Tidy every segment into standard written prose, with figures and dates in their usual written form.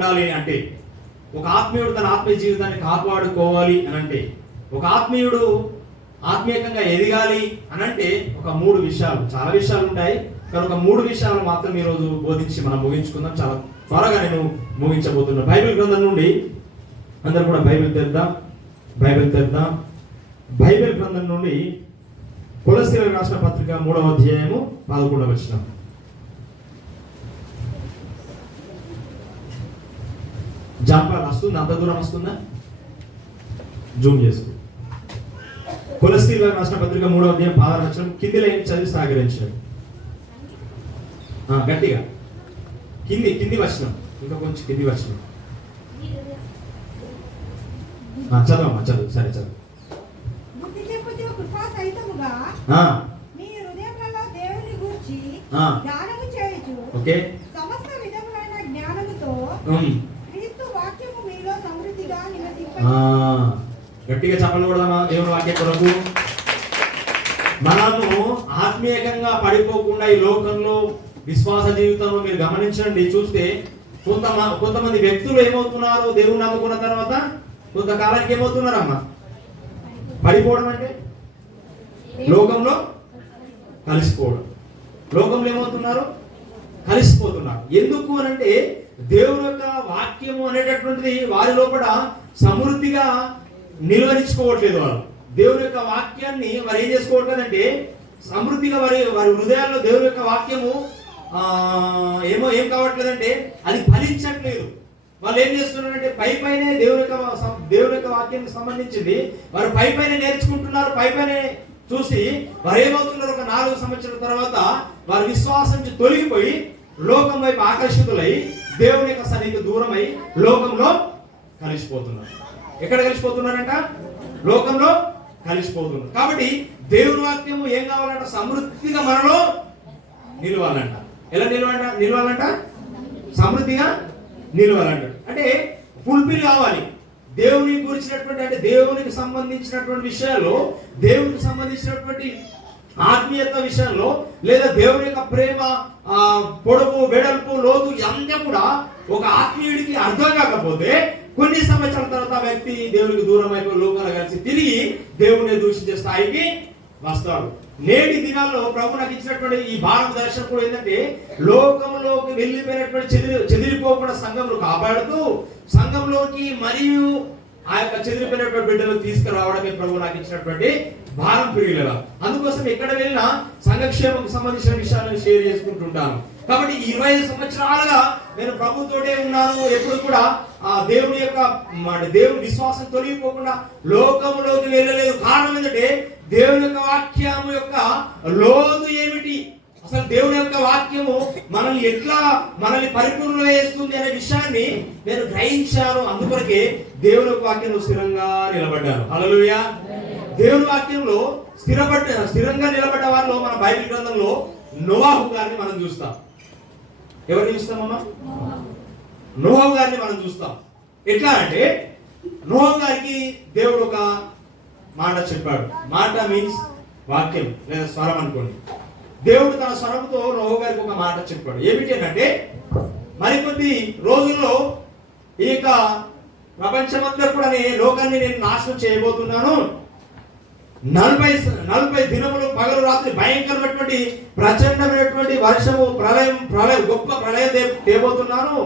ఉండాలి అంటే, ఒక ఆత్మీయుడు తన ఆత్మీయ జీవితాన్ని కాపాడుకోవాలి అని అంటే, ఒక ఆత్మీయుడు ఆత్మీయంగా ఎదగాలి అని అంటే ఒక 3 విషయాలు, చాలా విషయాలు ఉంటాయి కానీ ఒక 3 విషయాలు మాత్రం ఈరోజు బోధించి మనం ముగించుకుందాం. చాలా త్వరగా నేను ముగించబోతున్నాను. బైబిల్ గ్రంథం నుండి అందరూ కూడా బైబిల్ తెద్దాం. బైబిల్ గ్రంథం నుండి కొలస్సీయులకు రాసిన పత్రిక 3వ అధ్యాయము 11వ వచనం. జాంపాల్ వస్తుంది, అంత దూరం వస్తుందా? జూమ్ చేసుకో. కొలస్సీయులకు రాసిన పత్రిక 3వ అధ్యాయం 16వ వచనం కింది లైన్ చదివి సాగరించాడు. గట్టిగా కింది వచనం, ఇంకా కొంచెం కింది వచనం చదవమ్మా, చదువు. సరే చదువు. ఓకే, సమస్త విధములైన జ్ఞానముతో క్రీస్తు వాక్యము మీలో సమృద్ధిగా గట్టిగా చెప్పకూడదమ్మా. దేవుని వాక్య కొరకు మనము ఆత్మీయంగా పడిపోకుండా ఈ లోకంలో విశ్వాస జీవితంలో మీరు గమనించండి, చూస్తే కొంతమంది వ్యక్తులు ఏమవుతున్నారు, దేవుని నమ్ముకున్న తర్వాత కొంతకాలానికి ఏమవుతున్నారమ్మా? పడిపోవడం అంటే లోకంలో కలిసిపోవడం. లోకంలో ఏమవుతున్నారు? కలిసిపోతున్నారు. ఎందుకు అని అంటే దేవుని యొక్క వాక్యము అనేటటువంటిది వారి లోపల సమృద్ధిగా నిల్వనిచ్చుకోవట్లేదు. వాళ్ళు దేవుని యొక్క వాక్యాన్ని వారు ఏం చేసుకోవట్లేదంటే సమృద్ధిగా వారి హృదయాల్లో దేవుని యొక్క వాక్యము ఏం కావట్లేదంటే అది ఫలించట్లేదు. వాళ్ళు ఏం చేస్తున్నారంటే పైనే దేవుని యొక్క వాక్యానికి సంబంధించింది వారు పైనే నేర్చుకుంటున్నారు. పైనే చూసి వారు ఏమవుతున్నారు, ఒక 4 సంవత్సరాల తర్వాత వారి విశ్వాసం నుంచి తొలగిపోయి లోకం వైపు ఆకర్షితులై దేవుని యొక్క సన్నిధికి దూరమై లోకంలో కలిసిపోతున్నారు. ఎక్కడ కలిసిపోతున్నారంట? లోకంలో కలిసిపోతున్నారు. కాబట్టి దేవుని వాక్యము ఏం కావాలంట? సమృద్ధిగా మనలో నిలవాలంట. ఎలా నిలవాలంట? సమృద్ధిగా నిలవాలంట. అంటే ఫుల్ఫిల్ కావాలి. దేవుని గురించినటువంటి, అంటే దేవునికి సంబంధించినటువంటి విషయాల్లో, దేవునికి సంబంధించినటువంటి ఆత్మీయత విషయంలో, లేదా దేవుని యొక్క ప్రేమ పొడవు వెడల్పు లోతు అంతా కూడా ఒక ఆత్మీయుడికి అర్థం కాకపోతే కొన్ని సంవత్సరాల తర్వాత వ్యక్తి దేవునికి దూరం అయిపోయి లోకాలు కలిసి తిరిగి దేవుని దూషించే స్థాయికి వస్తాడు. నేటి దినాల్లో ప్రభు నాకు ఇచ్చినటువంటి ఈ భారత దర్శనం కూడా ఏంటంటే లోకంలోకి వెళ్ళిపోయినటువంటి చెదిరిపోకుండా సంఘంలో కాపాడుతూ సంఘంలోకి మరియు ఆ యొక్క చెదిరిపోయినటువంటి బిడ్డలు తీసుకురావడమే ప్రభు నాకు ఇచ్చినటువంటి భారం పిల్లల. అందుకోసం ఎక్కడ వెళ్ళినా సంఘక్షేమకు సంబంధించిన విషయాలను షేర్ చేసుకుంటుంటాను. కాబట్టి 25 సంవత్సరాలుగా నేను ప్రభుతోటే ఉన్నాను. ఎప్పుడు కూడా ఆ దేవుని విశ్వాసం తొలగిపోకుండా లోకంలోకి వెళ్ళలేదు. కారణం ఏంటంటే దేవుని యొక్క వాక్యము యొక్క లోతు ఏమిటి, అసలు దేవుని యొక్క వాక్యము మనల్ని పరిపూర్ణ చేస్తుంది అనే విషయాన్ని నేను గ్రహించాను. అందుకొరకే దేవుని యొక్క వాక్యంలో స్థిరంగా నిలబడ్డాను. హల్లెలూయా. దేవుని వాక్యంలో స్థిరంగా నిలబడ్డ వారిలో మన బైబిల్ గ్రంథంలో నోవాహు గారిని మనం చూస్తాం. ఎవరిని చూస్తామమ్మా? నోవాహు గారిని మనం చూస్తాం. ఎట్లా అంటే నోవాహు గారికి దేవుడు ఒక మాట చెప్పాడు. మాట మీన్స్ వాక్యం లేదా స్వరం అనుకోండి. దేవుడు తన స్వరంతో నోవాహు గారికి ఒక మాట చెప్పాడు. ఏమిటి అంటే మరికొద్ది రోజుల్లో ఈ యొక్క ప్రపంచమంతా కూడా లోకాన్ని నేను నాశనం చేయబోతున్నాను. 40 దినములు పగలు రాత్రి భయంకరమైనటువంటి ప్రచండమైనటువంటి వర్షము ప్రళయం గొప్ప ప్రళయం తేబోతున్నాను.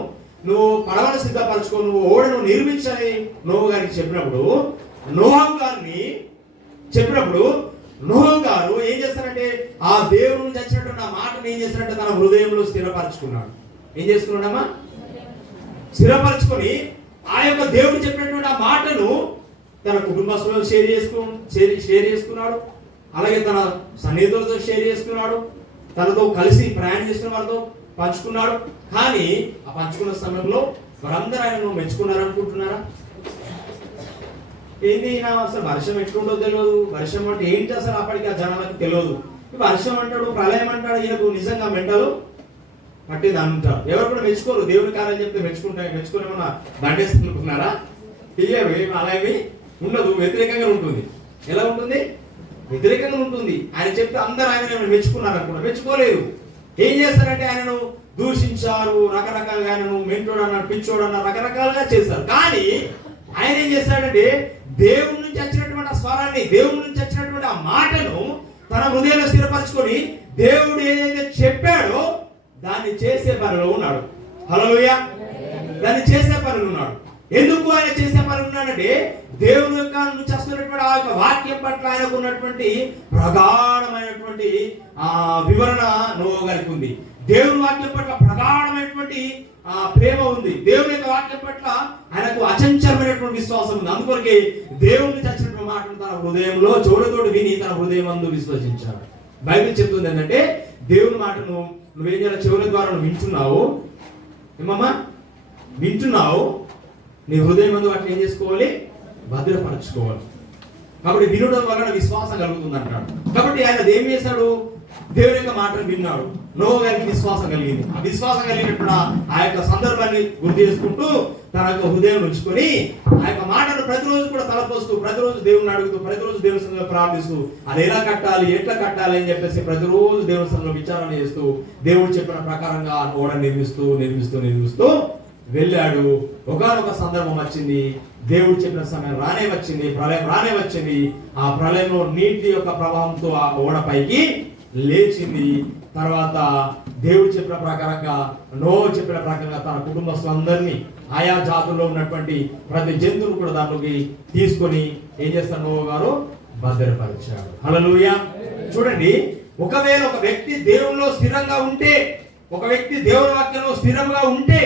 నువ్వు పడవను సిద్ధపరచుకో, నువ్వు ఓడను నిర్మించని నోవాహు గారికి చెప్పినప్పుడు నోవాహు గారు ఏం చేస్తారంటే ఆ దేవుడు చచ్చినటువంటి ఆ మాటను ఏం చేస్తారంటే తన హృదయంలో స్థిరపరచుకున్నాడు. ఏం చేసుకున్నాడమ్మా? స్థిరపరచుకొని ఆ యొక్క దేవుడు చెప్పినటువంటి ఆ మాటను తన కుటుంబస్తులతో షేర్ చేసుకున్నాడు. అలాగే తన సన్నిహితులతో షేర్ చేసుకున్నాడు. తనతో కలిసి ప్రయాణం చేస్తున్న వారితో పంచుకున్నాడు. కానీ ఆ పంచుకున్న సమయంలో వారందరూ ఆయనను మెచ్చుకున్నారు అనుకుంటున్నారా? ఏంటి అసలు వర్షం ఎట్లుండో తెలియదు, వర్షం అంటే ఏంటి అసలు అప్పటికి ఆ జనాలకు తెలియదు. వర్షం అంటాడు, ప్రళయం అంటాడు, ఈయనకు నిజంగా మెంటలు పట్టింది అంటారు. ఎవరు కూడా మెచ్చుకోరు. దేవుని కార్యం చెప్తే మెచ్చుకోలేమన్నా దండేస్తునుకున్నారా? ఇవేవి అలాగే ఉండదు, వ్యతిరేకంగా ఉంటుంది. ఎలా ఉంటుంది? వ్యతిరేకంగా ఉంటుంది. ఆయన చెప్తే అందరూ ఆయన మెచ్చుకున్నారు అనుకున్నారు. మెచ్చుకోలేదు. ఏం చేస్తారంటే ఆయనను దూషించారు, రకరకాలుగా ఆయనను మెంటోడు అన్నారు, పిచ్చోడు అన్నారు, రకరకాలుగా చేశారు. కానీ ఆయన ఏం చేశాడంటే దేవుడి నుంచి వచ్చినటువంటి ఆ స్వరాన్ని, దేవుడి నుంచి వచ్చినటువంటి ఆ మాటను తన హృదయంలో స్థిరపరచుకొని దేవుడు ఏదైతే చెప్పాడో దాన్ని చేసే పనిలో ఉన్నాడు. హల్లెలూయా. దాన్ని చేసే పనిలో ఉన్నాడు. ఎందుకు ఆయన చేసే పని ఉన్నాడంటే దేవుని యొక్క నుంచి వస్తున్నటువంటి ఆ యొక్క వాక్యం పట్ల ఆయనకు ఉన్నటువంటి ప్రగాఢమైనటువంటి వివరణ నోవహు గారికి ఉంది. దేవుని వాక్యం పట్ల ప్రగాఢమైనటువంటి ప్రేమ ఉంది. దేవుని యొక్క వాక్యం పట్ల ఆయనకు అచంచలమైనటువంటి విశ్వాసం ఉంది. అందుకొరకే దేవుని నుంచి వచ్చినటువంటి మాటను తన హృదయంలో చెవులతోటి విని తన హృదయమందు విశ్వసించాడు. బైబిల్ చెప్తుంది ఏంటంటే దేవుని మాటను నువ్వేం చేయాలి? చెవుల ద్వారా నువ్వు వింటున్నావు, ఏమమ్మా వింటున్నావు, నీ హృదయం మందు వాటిని ఏం చేసుకోవాలి? భద్రపరచుకోవాలి. కాబట్టి వినడం వలన విశ్వాసం కలుగుతుంది అంటాడు. కాబట్టి ఆయన ఏం చేశాడు? దేవుని యొక్క మాటను విన్నాడు. నోవహు గారికి విశ్వాసం కలిగింది. ఆ విశ్వాసం కలిగినప్పుడు ఆ యొక్క సందర్భాన్ని గుర్తు చేసుకుంటూ తన యొక్క హృదయం ఉంచుకొని ఆ యొక్క మాటను ప్రతిరోజు కూడా తలపోస్తూ, ప్రతిరోజు దేవుని అడుగుతూ, ప్రతిరోజు దేవుని సన్నిధిలో ప్రార్థిస్తూ అది ఎలా కట్టాలి, ఎట్లా కట్టాలి అని చెప్పేసి ప్రతిరోజు దేవుని సన్నిధిలో విచారణ చేస్తూ దేవుడు చెప్పిన ప్రకారంగా ఓడను నిర్మిస్తూ వెళ్ళాడు. ఒకానొక సందర్భం వచ్చింది. దేవుడు చెప్పిన సమయం రానే వచ్చింది. ప్రళయం రానే వచ్చింది. ఆ ప్రళయంలో నీటి యొక్క ప్రవాహంతో ఆ ఓడ పైకి లేచింది. తర్వాత దేవుడు చెప్పిన ప్రకారంగా, నోవహు చెప్పిన ప్రకారంగా తన కుటుంబస్తులందరినీ, ఆయా జాతుల్లో ఉన్నటువంటి ప్రతి జంతువును కూడా దాంట్లోకి తీసుకొని ఏం చేస్తాడు? నోవహు గారు భద్రపరిచాడు. హల్లెలూయా. చూడండి, ఒకవేళ ఒక వ్యక్తి దేవునిలో స్థిరంగా ఉంటే, ఒక వ్యక్తి దేవుని వాక్యంలో స్థిరంగా ఉంటే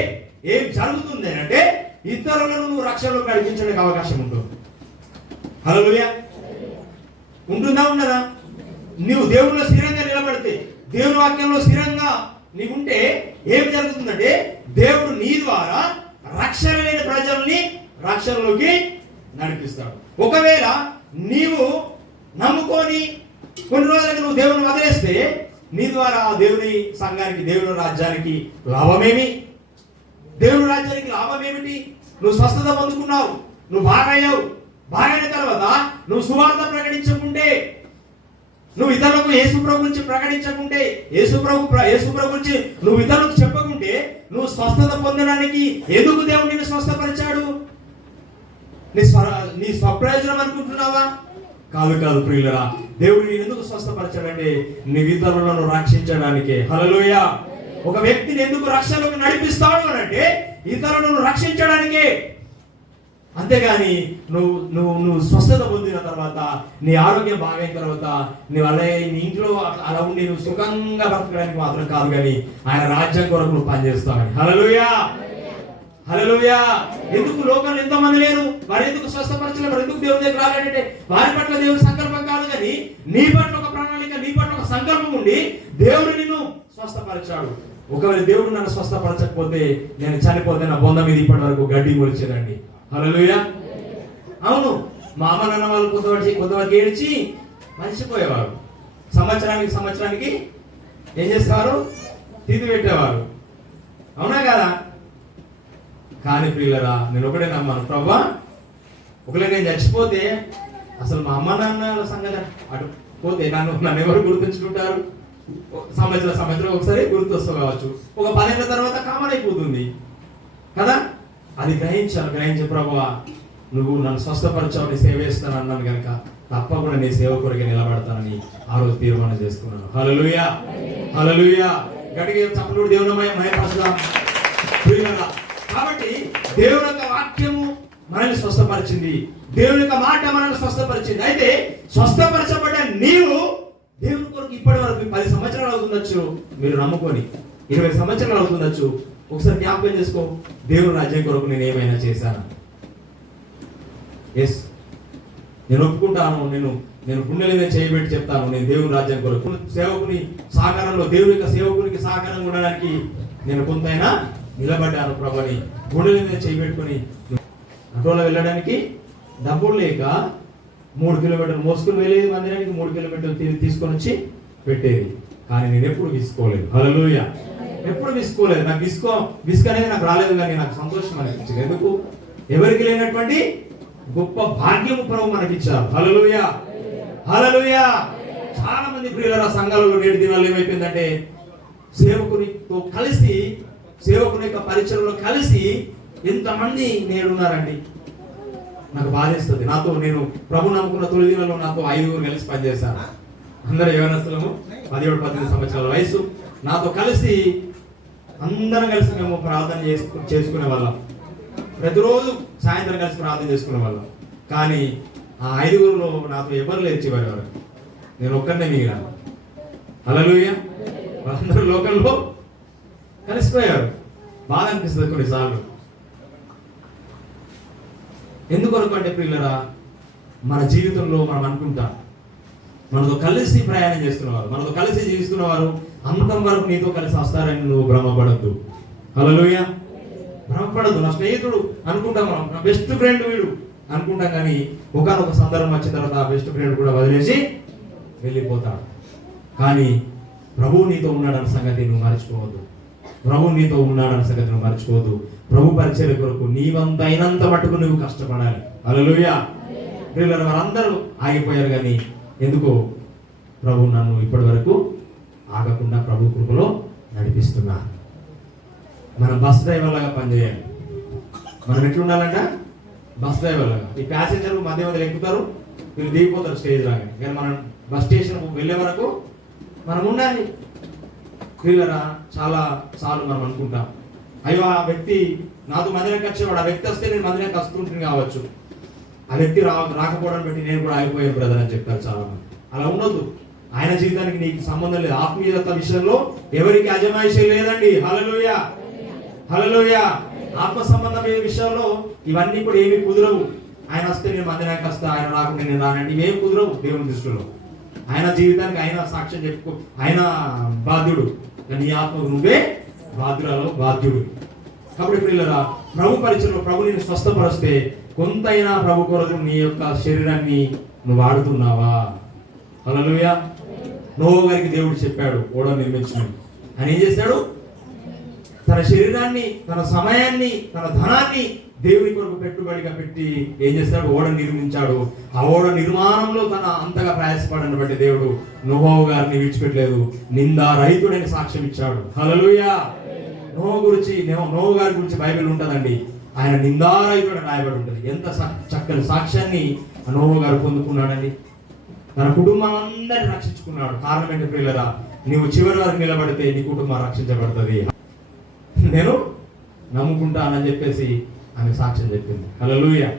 ఏం జరుగుతుంది అంటే ఇతరులను నువ్వు రక్షణలోకి నడిపించడానికి అవకాశం ఉంటుంది. హల్లెలూయా. ఉంటుందా? ఉండదా? నువ్వు దేవునిలో స్థిరంగా నిలబడితే, దేవుని వాక్యంలో స్థిరంగా నీవు ఉంటే ఏం జరుగుతుందంటే దేవుడు నీ ద్వారా రక్షణ లేని ప్రజల్ని రక్షణలోకి నడిపిస్తాడు. ఒకవేళ నీవు నమ్ముకొని కొన్ని రోజులకి నువ్వు దేవుని వదిలేస్తే నీ ద్వారా దేవుని సంఘానికి, దేవుని రాజ్యానికి లాభమేమి? దేవుని రాజ్యానికి లాభం ఏమిటి? నువ్వు స్వస్థత పొందుకున్నావు, నువ్వు బాగయ్యావు, బాగైన తర్వాత నువ్వు సువార్త ప్రకటించకుంటే, నువ్వు ఇతరులకు యేసు ప్రభు గురించి ప్రకటించకుంటే, యేసు ప్రభు గురించి నువ్వు ఇతరులకు చెప్పకుంటే నువ్వు స్వస్థత పొందడానికి ఎందుకు దేవుడు నిన్ను స్వస్థపరిచాడు? నీ స్వప్రయోజనం అనుకుంటున్నావా? కాదు ప్రియులరా. దేవుడు నేను ఎందుకు స్వస్థపరచాడంటే నీ ఇతరులను రక్షించడానికే. హల్లెలూయా. ఒక వ్యక్తిని ఎందుకు రక్షణలోకి నడిపిస్తాడు అని అంటే ఇతరులను రక్షించడానికే. అంతేగాని నువ్వు స్వస్థత పొందిన తర్వాత, నీ ఆరోగ్యం బాగైన తర్వాత నువ్వు అలాగే నీ ఇంట్లో అలా ఉండి నువ్వు సుఖంగా బ్రతకడానికి మాత్రం కాదు, కానీ ఆయన రాజ్యం కొరకు నువ్వు పనిచేస్తావని. హల్లెలూయా. హల్లెలూయా. ఎందుకు లోకంలో ఎంతో మంది లేరు, వారు ఎందుకు స్వస్థపరచలేదు, వారు ఎందుకు దేవుని దగ్గర రాలేదంటే వారి పట్ల దేవుని సంకల్పం కాదు, కానీ నీ పట్ల ఒక ప్రణాళిక, నీ పట్ల ఒక సంకల్పం ఉండి దేవుడు నిన్ను స్వస్థపరిచాడు. ఒకవేళ దేవుడు నన్ను స్వస్థపరచకపోతే నేను చనిపోతే నా బొంద మీద ఇప్పటి వరకు గడ్డి మొలిచేదండి. హల్లెలూయా. అవును, మా అమ్మ నాన్న వాళ్ళు కొంతవరకు ఏడ్చి మర్చిపోయేవారు. సంవత్సరానికి ఏం చేసేవారు? తిథి పెట్టేవారు. అవునా కదా? కానీ ప్రియులరా, నేను ఒకటే నమ్మాను, ప్రభువా ఒకవేళ నేను చచ్చిపోతే అసలు మా అమ్మ నాన్నల సంగతి అటు పోతే నన్ను ఎవరు గుర్తుంచుకుంటారు? సంవత్సరం ఒకసారి గుర్తొస్తావు కావచ్చు, ఒక 10 ఏళ్ళ తర్వాత కామన్ అయిపోతుంది కదా. అది గ్రహించే ప్రభువా నువ్వు నన్ను స్వస్థపరచావు, నీ సేవ చేస్తాను అన్నాను కనుక తప్పకుండా నీ సేవ కొరకు నిలబడతానని ఆ రోజు తీర్మానం చేసుకున్నాను. హల్లెలూయా. హల్లెలూయా. గట్టిగా చప్పట్లు దేవుని మహిమపరచుదాం. కాబట్టి దేవుని యొక్క వాక్యము మనల్ని స్వస్థపరిచింది, దేవుని యొక్క మాట మనల్ని స్వస్థపరిచింది. అయితే స్వస్థపరచబడ్డ నీవు దేవుని కొరకు ఇప్పటి వరకు 10 సంవత్సరాలు అవుతుండొచ్చు మీరు నమ్ముకొని, 20 సంవత్సరాలు అవుతుండొచ్చు. ఒకసారి జ్ఞాపకం చేసుకో, దేవుని రాజ్యం కొరకు నేను ఏమైనా చేశాను? ఎస్, నేను ఒప్పుకుంటాను. నేను గుండెల మీద చేయబెట్టి చెప్తాను, నేను దేవుని రాజ్యం కొరకు సేవకుని సహకారంలో, దేవుని యొక్క సేవకునికి సహకారంగా ఉండడానికి నేను కొంతైనా నిలబడ్డాను ప్రభుని. గుండెల మీద చేయబెట్టుకుని అటోలో వెళ్ళడానికి డబ్బులు లేక 3 కిలోమీటర్లు మోసుకుని వెళ్ళేది మందిరానికి, 3 కిలోమీటర్లు తీసుకొని వచ్చి పెట్టేది. కానీ నేను ఎప్పుడు విసుకోలేదు. హల్లెలూయా. ఎప్పుడు విసుకోలేదు. నాకు విసుక అనేది నాకు రాలేదు, కానీ నాకు సంతోషం అనిపించింది. ఎందుకు? ఎవరికి లేనటువంటి గొప్ప భాగ్యము ప్రభు మనకిచ్చారు. హల్లెలూయా. హల్లెలూయా. చాలా మంది ప్రియుల సంఘాలలో నేటి దినాలు ఏమైపోయిందంటే సేవకునితో కలిసి, సేవకుని యొక్క పరిచయంలో కలిసి ఎంతమంది నేడున్నారండి. నాకు బాధేస్తుంది. నాతో నేను ప్రభు నమ్ముకున్న తొలి దినాల్లో నాతో 5 కలిసి పనిచేశాను. అందరూ యవనస్తులము, 17-18 సంవత్సరాల వయసు. నాతో కలిసి అందరం కలిసి మేము ప్రార్థన చేసుకునే వాళ్ళం. ప్రతిరోజు సాయంత్రం కలిసి ప్రార్థన చేసుకునే వాళ్ళం. కానీ ఆ 5గురిలో నాతో ఎవరు లేరు చివరి వరకు. నేను ఒక్కరినే మిగిలాను. హల్లెలూయా. వాళ్ళందరూ లోకంలో కలిసిపోయారు. బాధ అనిపిస్తుంది కొన్నిసార్లు. ఎందుకొరకు అంటే ప్రియులరా, మన జీవితంలో మనం అనుకుంటాం మనతో కలిసి ప్రయాణం చేస్తున్నవారు, మనతో కలిసి జీవిస్తున్నవారు అంతం వరకు నీతో కలిసి వస్తారని నువ్వు భ్రమపడద్దు. హల్లెలూయా. భ్రమపడద్దు. నా స్నేహితుడు అనుకుంటాం, నా బెస్ట్ ఫ్రెండ్ వీడు అనుకుంటాం. కానీ ఒకనొక సందర్భం వచ్చిన తర్వాత ఆ బెస్ట్ ఫ్రెండ్ కూడా వదిలేసి వెళ్ళిపోతాడు. కానీ ప్రభువు నీతో ఉన్నాడన్న సంగతి నువ్వు మర్చిపోవద్దు. ప్రభు నీతో ఉన్నాడన్న సంగతి నువ్వు మర్చిపోవద్దు. ప్రభు పరిచర్య కొరకు నీవంతైనంత మట్టుకు నువ్వు కష్టపడాలి. హల్లెలూయా. ప్రియులారా, వారందరూ ఆగిపోయారు. కానీ ఎందుకో ప్రభు నన్ను ఇప్పటి వరకు ఆగకుండా ప్రభు కృపలో నడిపిస్తున్నా. మనం బస్ డ్రైవర్ లాగా పనిచేయాలి. మనం ఎట్లుండాలంట? బస్ డ్రైవర్ లాగా. ఈ ప్యాసింజర్ మధ్య ఎక్కుతారు, వీళ్ళు దిగిపోతారు స్టేజ్ లాగా. కానీ మనం బస్ స్టేషన్ వెళ్ళే వరకు మనం ఉండాలి. ప్రియులారా, చాలా సార్లు మనం అనుకుంటాం, అయ్యో ఆ వ్యక్తి నాతో మందిరానికి వచ్చేవాడు, ఆ వ్యక్తి వస్తే నేను మందిరానికి వస్తుంటుంది కావచ్చు, ఆ వ్యక్తి రాకపోవడం బట్టి నేను కూడా ఆగిపోయాను బ్రదర్ అని చెప్తారు చాలా మంది. అలా ఉండొద్దు. ఆయన జీవితానికి నీకు సంబంధం లేదు. ఆత్మీయత విషయంలో ఎవరికి అజమాయిషీ లేదండి. హల్లెలూయా. హల్లెలూయా. ఆత్మ సంబంధమైన విషయంలో ఇవన్నీ కూడా ఏమీ కుదరవు. ఆయన వస్తే నేను మందిరానికి వస్తా, ఆయన రాకుండా నేను రానండి, ఇవేం కుదరవు దేవుని దృష్టిలో. ఆయన జీవితానికి ఆయన సాక్ష్యం చెప్పుకో, ఆయన బాధ్యుడు. నీ ఆత్మకు నువ్వే బాధ్యుడు. కాబట్టి ప్రియులారా, ప్రభు పరిచయంలో ప్రభు నిన్ను స్వస్థపరిస్తే కొంతైనా ప్రభు కొరకు నీ యొక్క శరీరాన్ని నువ్వు వాడుతున్నావా? హల్లెలూయా. నోవహు గారికి దేవుడు చెప్పాడు ఓడ నిర్మించమని. ఆయన ఏం చేశాడు? తన శరీరాన్ని, తన సమయాన్ని, తన ధనాన్ని దేవుని కొరకు పెట్టుబడిగా పెట్టి ఏం చేస్తాడు? ఓడ నిర్మించాడు. ఆ ఓడ నిర్మాణంలో తన అంతగా ప్రయాసపడని బట్టి దేవుడు నోవహు గారిని విడిచిపెట్టలేదు. నిందారహితుడని సాక్ష్యం ఇచ్చాడు. హల్లెలూయా. నోవహు గారి గురించి బైబిల్ ఉంటుందండి. ఆయన నిందారహితుడు రాయబడి ఉంటుంది. ఎంత చక్కని సాక్ష్యాన్ని నోవహు గారు పొందుకున్నాడండి. తన కుటుంబం అందరిని రక్షించుకున్నాడు. కారణం ఏంటి ప్రియులారా? నీవు చివరి వరకు నిలబడితే నీ కుటుంబం రక్షించబడుతుంది. నేను నమ్ముకుంటానని చెప్పేసి ఆమె సాక్ష్యం చెప్పింది. హల్లెలూయా.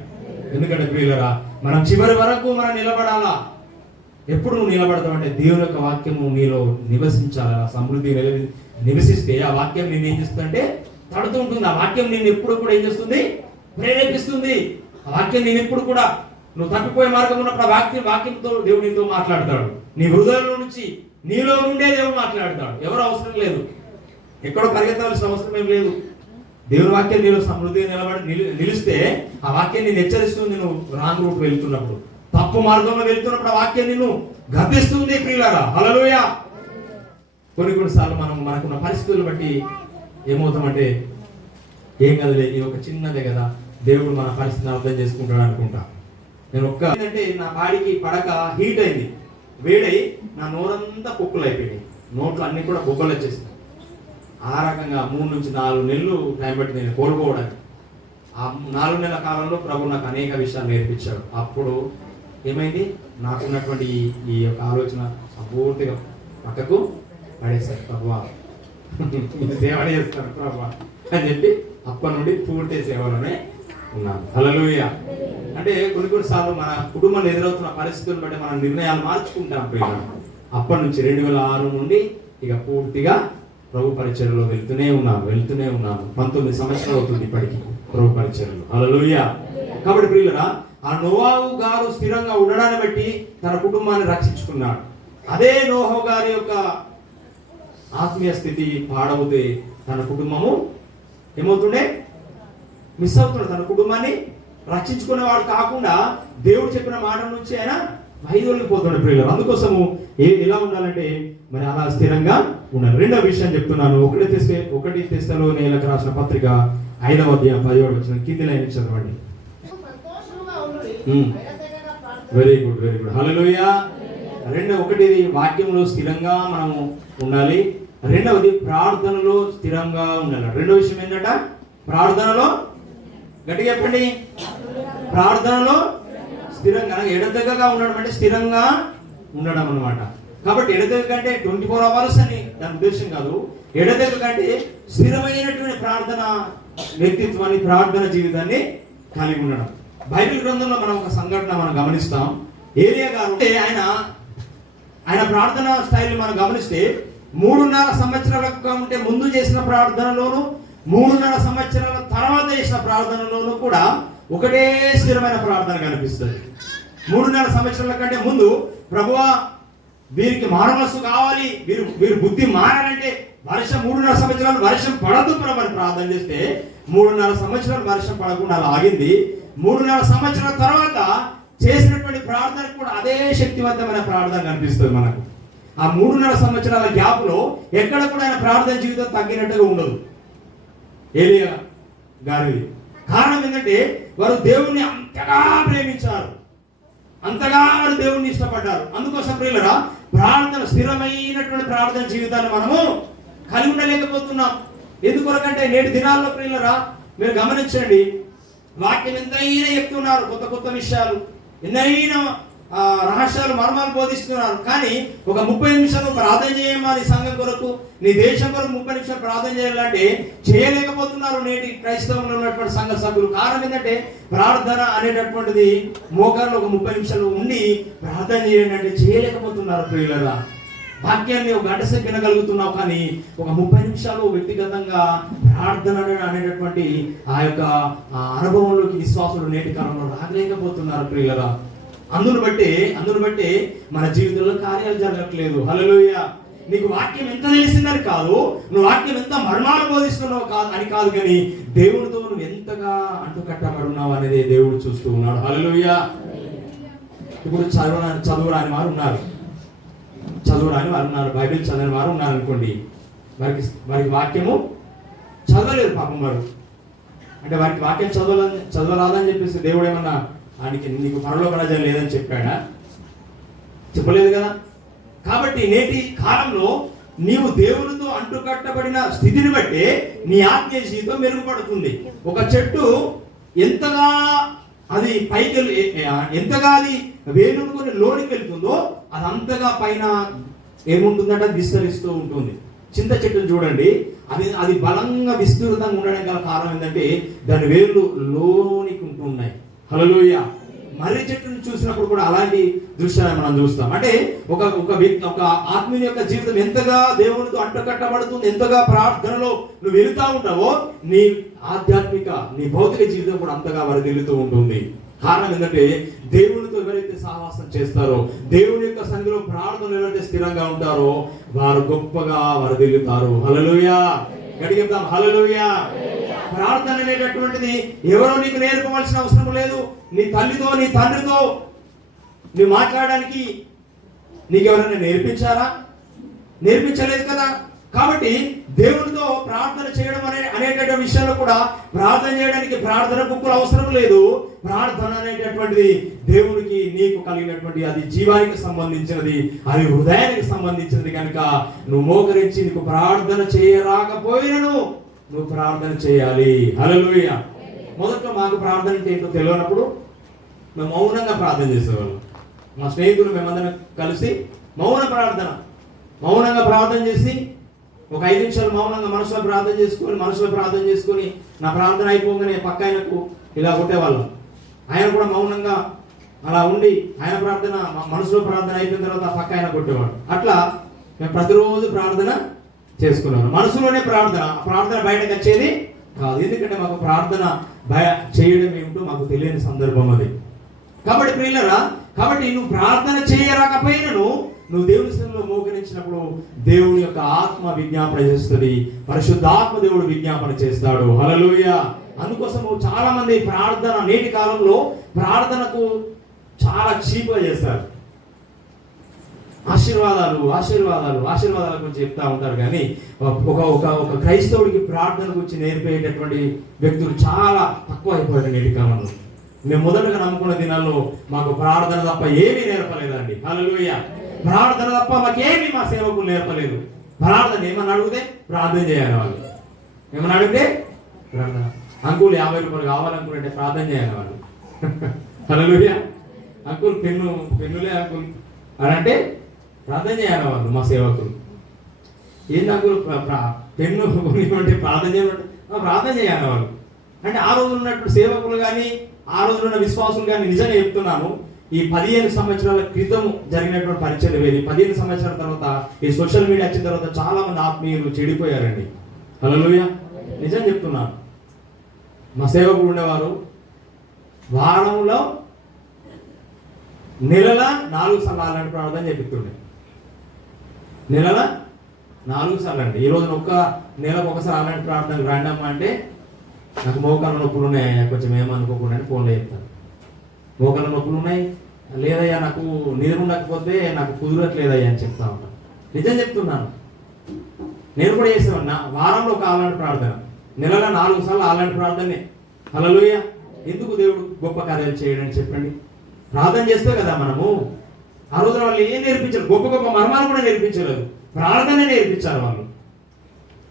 ఎందుకంటే ప్రియులారా, మనం చివరి వరకు మనం నిలబడాలా. ఎప్పుడు నువ్వు నిలబడతావు అంటే దేవుని యొక్క వాక్యము నీలో నివసించాలా. సమృద్ధి నివసిస్తే ఆ వాక్యం నేను ఏం చేస్తుందంటే తడుతూ ఉంటుంది. ఆ వాక్యం నేను ఎప్పుడు కూడా ఏం చేస్తుంది? ప్రేరేపిస్తుంది. ఆ వాక్యం నేను ఎప్పుడు కూడా, నువ్వు తప్పిపోయే మార్గం ఉన్నప్పుడు ఆ వాక్యంతో దేవుడు నీతో మాట్లాడతాడు. నీ హృదయంలో నుంచి, నీలో నుండే దేవుడు మాట్లాడతాడు. ఎవరు అవసరం లేదు, ఎక్కడో పరిగెత్తవలసిన అవసరం ఏం లేదు. దేవుని వాక్యం నీలో సమృద్ధిగా నిలిస్తే ఆ వాక్యం నేను హెచ్చరిస్తుంది. నువ్వు రాంగ్ రూట్ వెళ్తున్నప్పుడు, తప్పు మార్గంలో వెళ్తున్నప్పుడు ఆ వాక్యం నిన్ను గద్దిస్తుంది. ప్రియులారా, హల్లెలూయా. కొన్నిసార్లు మనకున్న పరిస్థితులను బట్టి ఏమవుతామంటే, ఏం కదలే, ఇది ఒక చిన్నదే కదా, దేవుడు మన పరిస్థితిని అర్థం చేసుకుంటాడు అనుకుంటా. నేను ఏంటంటే నా బాడీకి పడక హీట్ అయింది, వేడై నా నోరంతా పొక్కులు అయిపోయింది, నోట్లు అన్ని కూడా బొబ్బలు వచ్చేసింది. ఆ రకంగా 3 నుంచి 4 నెలలు టైం పట్టి నేను కోలుకోవడానికి. ఆ 4 నెలల కాలంలో ప్రభు నాకు అనేక విషయాలు నేర్పించాడు. అప్పుడు ఏమైంది, నాకున్నటువంటి ఈ యొక్క ఆలోచన సంపూర్తిగా పక్కకు పడేశారు. ప్రభువా సేవ చేస్తాను ప్రభువా అని చెప్పి అప్పటి నుండి పూర్తి సేవలోనే ఉన్నాను. హల్లెలూయా. అంటే కొన్నిసార్లు మన కుటుంబంలో ఎదురవుతున్న పరిస్థితులను బట్టి మన నిర్ణయాలు మార్చుకుంటాం. అప్పటి నుంచి 2006 నుండి ఇక పూర్తిగా ప్రభు పరిచర్యలో వెళ్తూనే ఉన్నాను. 19 సంవత్సరాలు అవుతుంది ఇప్పటికీ ప్రభు పరిచర్యలో. హల్లెలూయా. కాబట్టి ప్రియులారా, ఆ నోవహు గారు స్థిరంగా ఉండడాన్ని బట్టి తన కుటుంబాన్ని రక్షించుకున్నాడు. అదే నోవహు గారి యొక్క ఆత్మీయ స్థితి పాడవుతే తన కుటుంబము ఏమవుతుండే? మిస్ అవుతున్నాడు. తన కుటుంబాన్ని రక్షించుకునేవాడు కాకుండా దేవుడు చెప్పిన మాట నుంచి ఆయన వైదొలిగిపోతున్నాడు. ప్రియులారా, అందుకోసము ఎలా ఉండాలంటే మరి అలా స్థిరంగా ఉండాలి. రెండవ విషయం చెప్తున్నాను. 1 తెస్సలోనికీయులకు రాసిన పత్రిక 5వ అధ్యాయం 17వ వచనం కింది లైన్ చదవండి. Very good. హల్లెలూయా. 1 వాక్యంలో స్థిరంగా మనము ఉండాలి. రెండవది ప్రార్థనలో స్థిరంగా ఉండాలి. రెండో విషయం ఏంటంట? ప్రార్థనలో, గట్టిగా చెప్పండి, ప్రార్థనలో స్థిరంగా, ఎడతెగగా ఉండడం అంటే స్థిరంగా ఉండడం అన్నమాట. కాబట్టి ఎడతెగ కంటే 24 hours అని దాని ఉద్దేశం కాదు. ఎడతెగ కంటే స్థిరమైనటువంటి ప్రార్థన వ్యక్తిత్వాన్ని, ప్రార్థన జీవితాన్ని కలిగి ఉండడం. బైబిల్ గ్రంథంలో మనం ఒక సంఘటన మనం గమనిస్తాం. ఏలియా గారు ఆయన ప్రార్థన స్టైల్ మనం గమనిస్తే 3.5 సంవత్సరాలకు ఉంటే ముందు చేసిన ప్రార్థనలోను, 3.5 సంవత్సరాల తర్వాత చేసిన ప్రార్థనలోను కూడా ఒకటే స్థిరమైన ప్రార్థన కనిపిస్తుంది. 3.5 సంవత్సరాల కంటే ముందు, ప్రభువా వీరికి మానవస్సు కావాలి, వీరు బుద్ధి మారాలంటే వర్షం 3.5 సంవత్సరాలు వర్షం పడదు ప్రభు అని ప్రార్థన చేస్తే 3.5 సంవత్సరాలు వర్షం పడకుండా అలా ఆగింది. 3.5 సంవత్సరాల తర్వాత చేసినటువంటి ప్రార్థన కూడా అదే శక్తివంతమైన ప్రార్థన కనిపిస్తుంది మనకు. ఆ 3.5 సంవత్సరాల గ్యాప్ లో ఎక్కడ కూడా ఆయన ప్రార్థన జీవితం తగ్గినట్టుగా ఉండదు ఏలియా గారిది. కారణం ఏంటంటే వారు దేవుణ్ణి అంతగా ప్రేమించారు, అంతగా వారు దేవుణ్ణి ఇష్టపడ్డారు. అందుకోసం ప్రియులరా, ప్రార్థన, స్థిరమైనటువంటి ప్రార్థన జీవితాన్ని మనము కలిగి ఉండలేకపోతున్నాం. ఎందుకొరకంటే నేటి దినాల్లో ప్రియులరా మీరు గమనించండి, వాక్యం ఎంతైనా చెప్తున్నారు, కొత్త కొత్త విషయాలు, ఎన్నైనా రహస్యాలు, మర్మాలు బోధిస్తున్నారు. కానీ ఒక 30 నిమిషాలు ప్రార్థన చేయమా నీ సంఘం కొరకు, నీ దేశం కొరకు 30 నిమిషాలు ప్రార్థన చేయాలంటే చేయలేకపోతున్నారు నేటి క్రైస్తవంలో ఉన్నటువంటి సంఘ సభ్యులు. కారణం ఏంటంటే ప్రార్థన అనేటటువంటిది మోకాల్లో ఒక 30 నిమిషాలు ఉండి ప్రార్థన చేయండి అంటే చేయలేకపోతున్నారు ప్రియులరా. వాక్యాన్ని ఒక గంట సేపు వినగలుగుతున్నావు, కానీ ఒక 30 నిమిషాలు వ్యక్తిగతంగా ప్రార్థన అనేటటువంటి ఆ యొక్క అనుభవంలోకి విశ్వాసులు నేటి కాలంలో రాగలేకపోతున్నారు ప్రియులరా. అందును బట్టి మన జీవితంలో కార్యాలు జరగట్లేదు. హల్లెలూయా. నీకు వాక్యం ఎంత తెలిసిందని కాదు, నువ్వు వాక్యం ఎంత మర్మాలు బోధిస్తున్నావు కాదు అని కాదు, కానీ దేవుడితో నువ్వు ఎంతగా అంటుకట్టబడున్నావు అనేది దేవుడు చూస్తూ ఉన్నాడు. హల్లెలూయా. ఇప్పుడు చదువురాని వారు ఉన్నారు, బైబిల్ చదవని వారు ఉన్నారు అనుకోండి. వారికి వాక్యము చదవలేదు పాపం వారు. అంటే వారికి వాక్యం చదవరాదని చెప్పేసి దేవుడు ఏమన్నా నీకు పరలోక రాజ్యం లేదని చెప్పాడా? చెప్పలేదు కదా. కాబట్టి నేటి కాలంలో నీవు దేవునితో అంటుకట్టబడిన స్థితిని బట్టే నీ ఆత్మీయ జీవితం మెరుగుపడుతుంది. ఒక చెట్టు ఎంతగా అది పైకి ఎంతగా అది వేలుకొని లోనికి వెళ్తుందో అది అంతగా పైన ఏముంటుందంటే విస్తరిస్తూ ఉంటుంది. చింత చెట్టును చూడండి, అది బలంగా విస్తృతంగా ఉండడానికి గల కారణం ఏంటంటే దాని వేర్లు లోనికి ఉంటున్నాయి. హల్లెలూయా. మర్రి చెట్టును చూసినప్పుడు కూడా అలాంటి దృశ్యాన్ని మనం చూస్తాం. అంటే ఒక వ్యక్తి, ఒక ఆత్మీయ యొక్క జీవితం ఎంతగా దేవునితో అంటుకట్టబడుతుంది, ఎంతగా ప్రార్థనలో నువ్వు వెళుతూ ఉంటావో నీ ఆధ్యాత్మిక, నీ భౌతిక జీవితం కూడా అంతగా వరదిల్లుతూ ఉంటుంది. కారణం ఏంటంటే దేవునితో ఎవరైతే సహవాసం చేస్తారో, దేవుని యొక్క సన్నిధిలో ప్రార్థనలు ఎవరైతే స్థిరంగా ఉంటారో వారు గొప్పగా వరదిల్లుతారు. హల్లెలూయా. గట్టిగా చెప్తాం హల్లెలూయా. ప్రార్థన అనేటటువంటిది ఎవరో నీకు నేర్పవలసిన అవసరం లేదు. నీ తల్లితో, నీ తండ్రితో నువ్వు మాట్లాడడానికి నీకు ఎవరైనా నేర్పించారా? నేర్పించలేదు కదా. కాబట్టి దేవునితో ప్రార్థన చేయడం అనేటటువంటి విషయంలో కూడా ప్రార్థన చేయడానికి ప్రార్థన బుక్కులు అవసరం లేదు. ప్రార్థన అనేటటువంటిది దేవునికి నీకు కలిగినటువంటి, అది జీవానికి సంబంధించినది, అది హృదయానికి సంబంధించినది. కనుక నువ్వు మోకరించి నీకు ప్రార్థన చేయరాకపోయినను నువ్వు ప్రార్థన చేయాలి. హల్లెలూయా. మొదట్లో మాకు ప్రార్థన అంటే ఏంటో తెలియనప్పుడు మేము మౌనంగా ప్రార్థన చేసేవాళ్ళం. మా స్నేహితులు మేమందరం కలిసి మౌనంగా ప్రార్థన చేసి ఒక 5 నిమిషాలు మౌనంగా మనసులో ప్రార్థన చేసుకొని నా ప్రార్థన అయిపోగానే పక్క ఆయనకు ఇలా కొట్టేవాళ్ళం. ఆయన కూడా మౌనంగా అలా ఉండి ఆయన ప్రార్థన, మనసులో ప్రార్థన అయిపోయిన తర్వాత పక్క ఆయన కొట్టేవాడు. అట్లా మేము ప్రతిరోజు ప్రార్థన చేసుకున్నాను. మనసులోనే ప్రార్థన బయటకు వచ్చేది కాదు. ఎందుకంటే మాకు ప్రార్థన చేయడం ఏమిటో మాకు తెలియని సందర్భం అది. కాబట్టి ప్రియులారా, నువ్వు ప్రార్థన చేయరాకపోయినను నువ్వు దేవుని సన్నిధిలో మోకరించినప్పుడు దేవుని యొక్క ఆత్మ విజ్ఞాపన చేస్తుంది, పరిశుద్ధాత్మ దేవుడు విజ్ఞాపన చేస్తాడు. హల్లెలూయా. అందుకోసం చాలా మంది ప్రార్థన నేటి కాలంలో ప్రార్థనకు చాలా చీప్గా చేస్తారు. ఆశీర్వాదాలు గురించి చెప్తా ఉంటారు, కానీ ఒక క్రైస్తవుడికి ప్రార్థన గురించి నేర్పేటటువంటి వ్యక్తులు చాలా తక్కువ అయిపోయారు నేటి కాలంలో. మేము మొదటగా నమ్ముకున్న దినాల్లో మాకు ప్రార్థన తప్ప ఏమీ నేర్పలేదండి. హల్లెలూయా. ప్రార్థన తప్ప మాకేమీ మా సేవకులు నేర్పలేదు. ప్రార్థన ఏమని అడిగితే ప్రార్థన చేయాలి వాళ్ళు. ఏమని అడిగితే ప్రార్థన. అంకుల్ 50 రూపాయలు కావాలనుకుంటే ప్రార్థన చేయాలి వాళ్ళు. హల్లెలూయా. అంకుల్ పెన్నులే అంకుల్ అని అంటే ప్రార్థన చేయాలి వాళ్ళు. మా సేవకులు ఏంటి అంకుల్ పెన్ను కొనివ్వంటే ప్రార్థన చేయమంటే ప్రార్థన చేయాలి వాళ్ళు. అంటే ఆ రోజు ఉన్నట్టు సేవకులు కానీ ఆ రోజు ఉన్న విశ్వాసులు కానీ నిజంగా చెప్తున్నాను, ఈ 15 సంవత్సరాల క్రితం జరిగినటువంటి పరిచయం వేది. 15 సంవత్సరాల తర్వాత ఈ సోషల్ మీడియా వచ్చిన తర్వాత చాలా మంది ఆత్మీయులు చెడిపోయారండి. హల్లెలూయా. నిజం చెప్తున్నాను. మా సేవకులు ఉండేవారు వారంలో నెలల 4 సార్లు అలాంటి ప్రార్థన చెప్తుండే. నెలల 4 సార్లు అండి. ఈ రోజున ఒక్క నెలకు ఒకసారి అలాంటి ప్రార్థన రాండమ్మా అంటే నాకు మోకాళ్ళ నొప్పులు ఉన్నాయి, కొంచెం ఏమనుకోకుండా అని ఫోన్లో చెప్తాను. మోకాళ్ళ నొప్పులు ఉన్నాయి, లేదయ్యా నాకు నిద్ర ఉండకపోతే నాకు కుదరట్లేదయ్యా అని చెప్తా ఉంటాను. నిజం చెప్తున్నాను. నేను కూడా చేసేవాడిని. వారంలో ఒక అలాంటి ప్రార్థన, నెలల 4 సార్లు అలాంటి ప్రార్థనే. హల్లెలూయా. ఎందుకు దేవుడు గొప్ప కార్యాలు చేయడని చెప్పండి. ప్రార్థన చేస్తే కదా మనము. ఆ రోజున వాళ్ళు ఏం నేర్పించారు? గొప్ప గొప్ప మర్మాలు కూడా నేర్పించలేదు, ప్రార్థనే నేర్పించారు వాళ్ళు.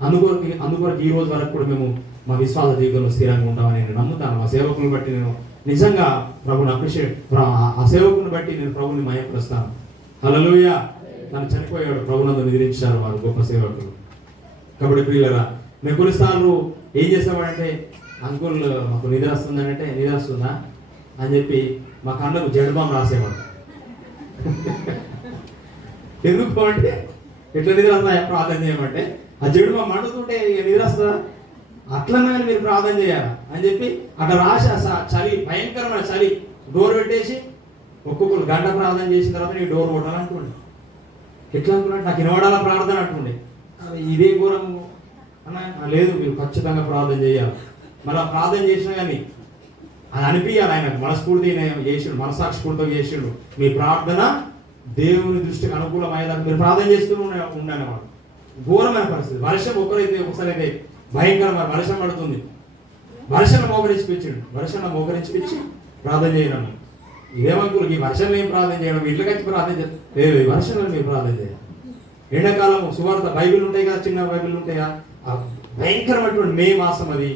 అందుకొరకు ఈ రోజు వరకు కూడా మేము మా విశ్వాస జీవితంలో స్థిరంగా ఉంటామని నేను నమ్ముతాను. ఆ సేవకులను బట్టి నేను నిజంగా ప్రభుని అప్రిషియేట్, ఆ సేవకుని బట్టి నేను ప్రభుని మయపరుస్తాను. హల్లెలూయా. తను చనిపోయాడు, ప్రభునందు నిద్రించారు వారు గొప్ప సేవకులు. కాబట్టి ప్రియులరా, మేము కొన్నిసార్లు ఏం చేసామంటే అంకుల్ మాకు నిద్ర వస్తుందని అంటే నిద్ర వస్తుందా అని చెప్పి మా కళ్ళకు జడబాం రాసేవాడు. ఎందుకు అంటే ఎట్లా నిద్ర వస్తుందా ప్రార్థన చేయమంటే ఆ జడబాం మండుతుంటే నిద్ర వస్తుందా, అట్లనే మీరు ప్రార్థన చేయాలి అని చెప్పి అట్లా రాసి చలి, భయంకరమైన చలి, డోర్ పెట్టేసి ఒక్కొక్కరు గంట ప్రార్థన చేసిన తర్వాత నీకు డోర్ కొట్టాలనుకోండి. ఎట్లా అనుకున్నాడు? నాకు వినవడాల ప్రార్థన అంటుండే. ఇదే ఘోరం అన్న. లేదు, మీరు ఖచ్చితంగా ప్రార్థన చేయాలి. మళ్ళీ ప్రార్థన చేసినా కానీ అది అనిపించాలి ఆయనకు. మనస్ఫూర్తి చేసిండు, మనసాక్షి స్ఫూర్తితో చేసిండు. మీ ప్రార్థన దేవుని దృష్టికి అనుకూలమయ్యేదాకా మీరు ప్రార్థన చేస్తూ ఉండేవాడు. ఘోరమైన పరిస్థితి. వర్షం ఒకసారి అయితే భయంకరమైన వర్షం పడుతుంది. వర్షంలో మోకరించిపించి ప్రార్థన చేయడం. ఇదేమనుకోరు, ఈ వర్షంలో ఏం ప్రార్థన చేయడం, ఇళ్ళకి వచ్చి ప్రార్థన చేయడం లేదు. ఈ వర్షంలో మీరు ప్రార్థన చేయాలి. ఎండాకాలం సువార్త బైబిల్ ఉంటాయి కదా, చిన్న బైబిల్ ఉంటాయి కదా, ఆ భయంకరమైనటువంటి మే మాసం అది.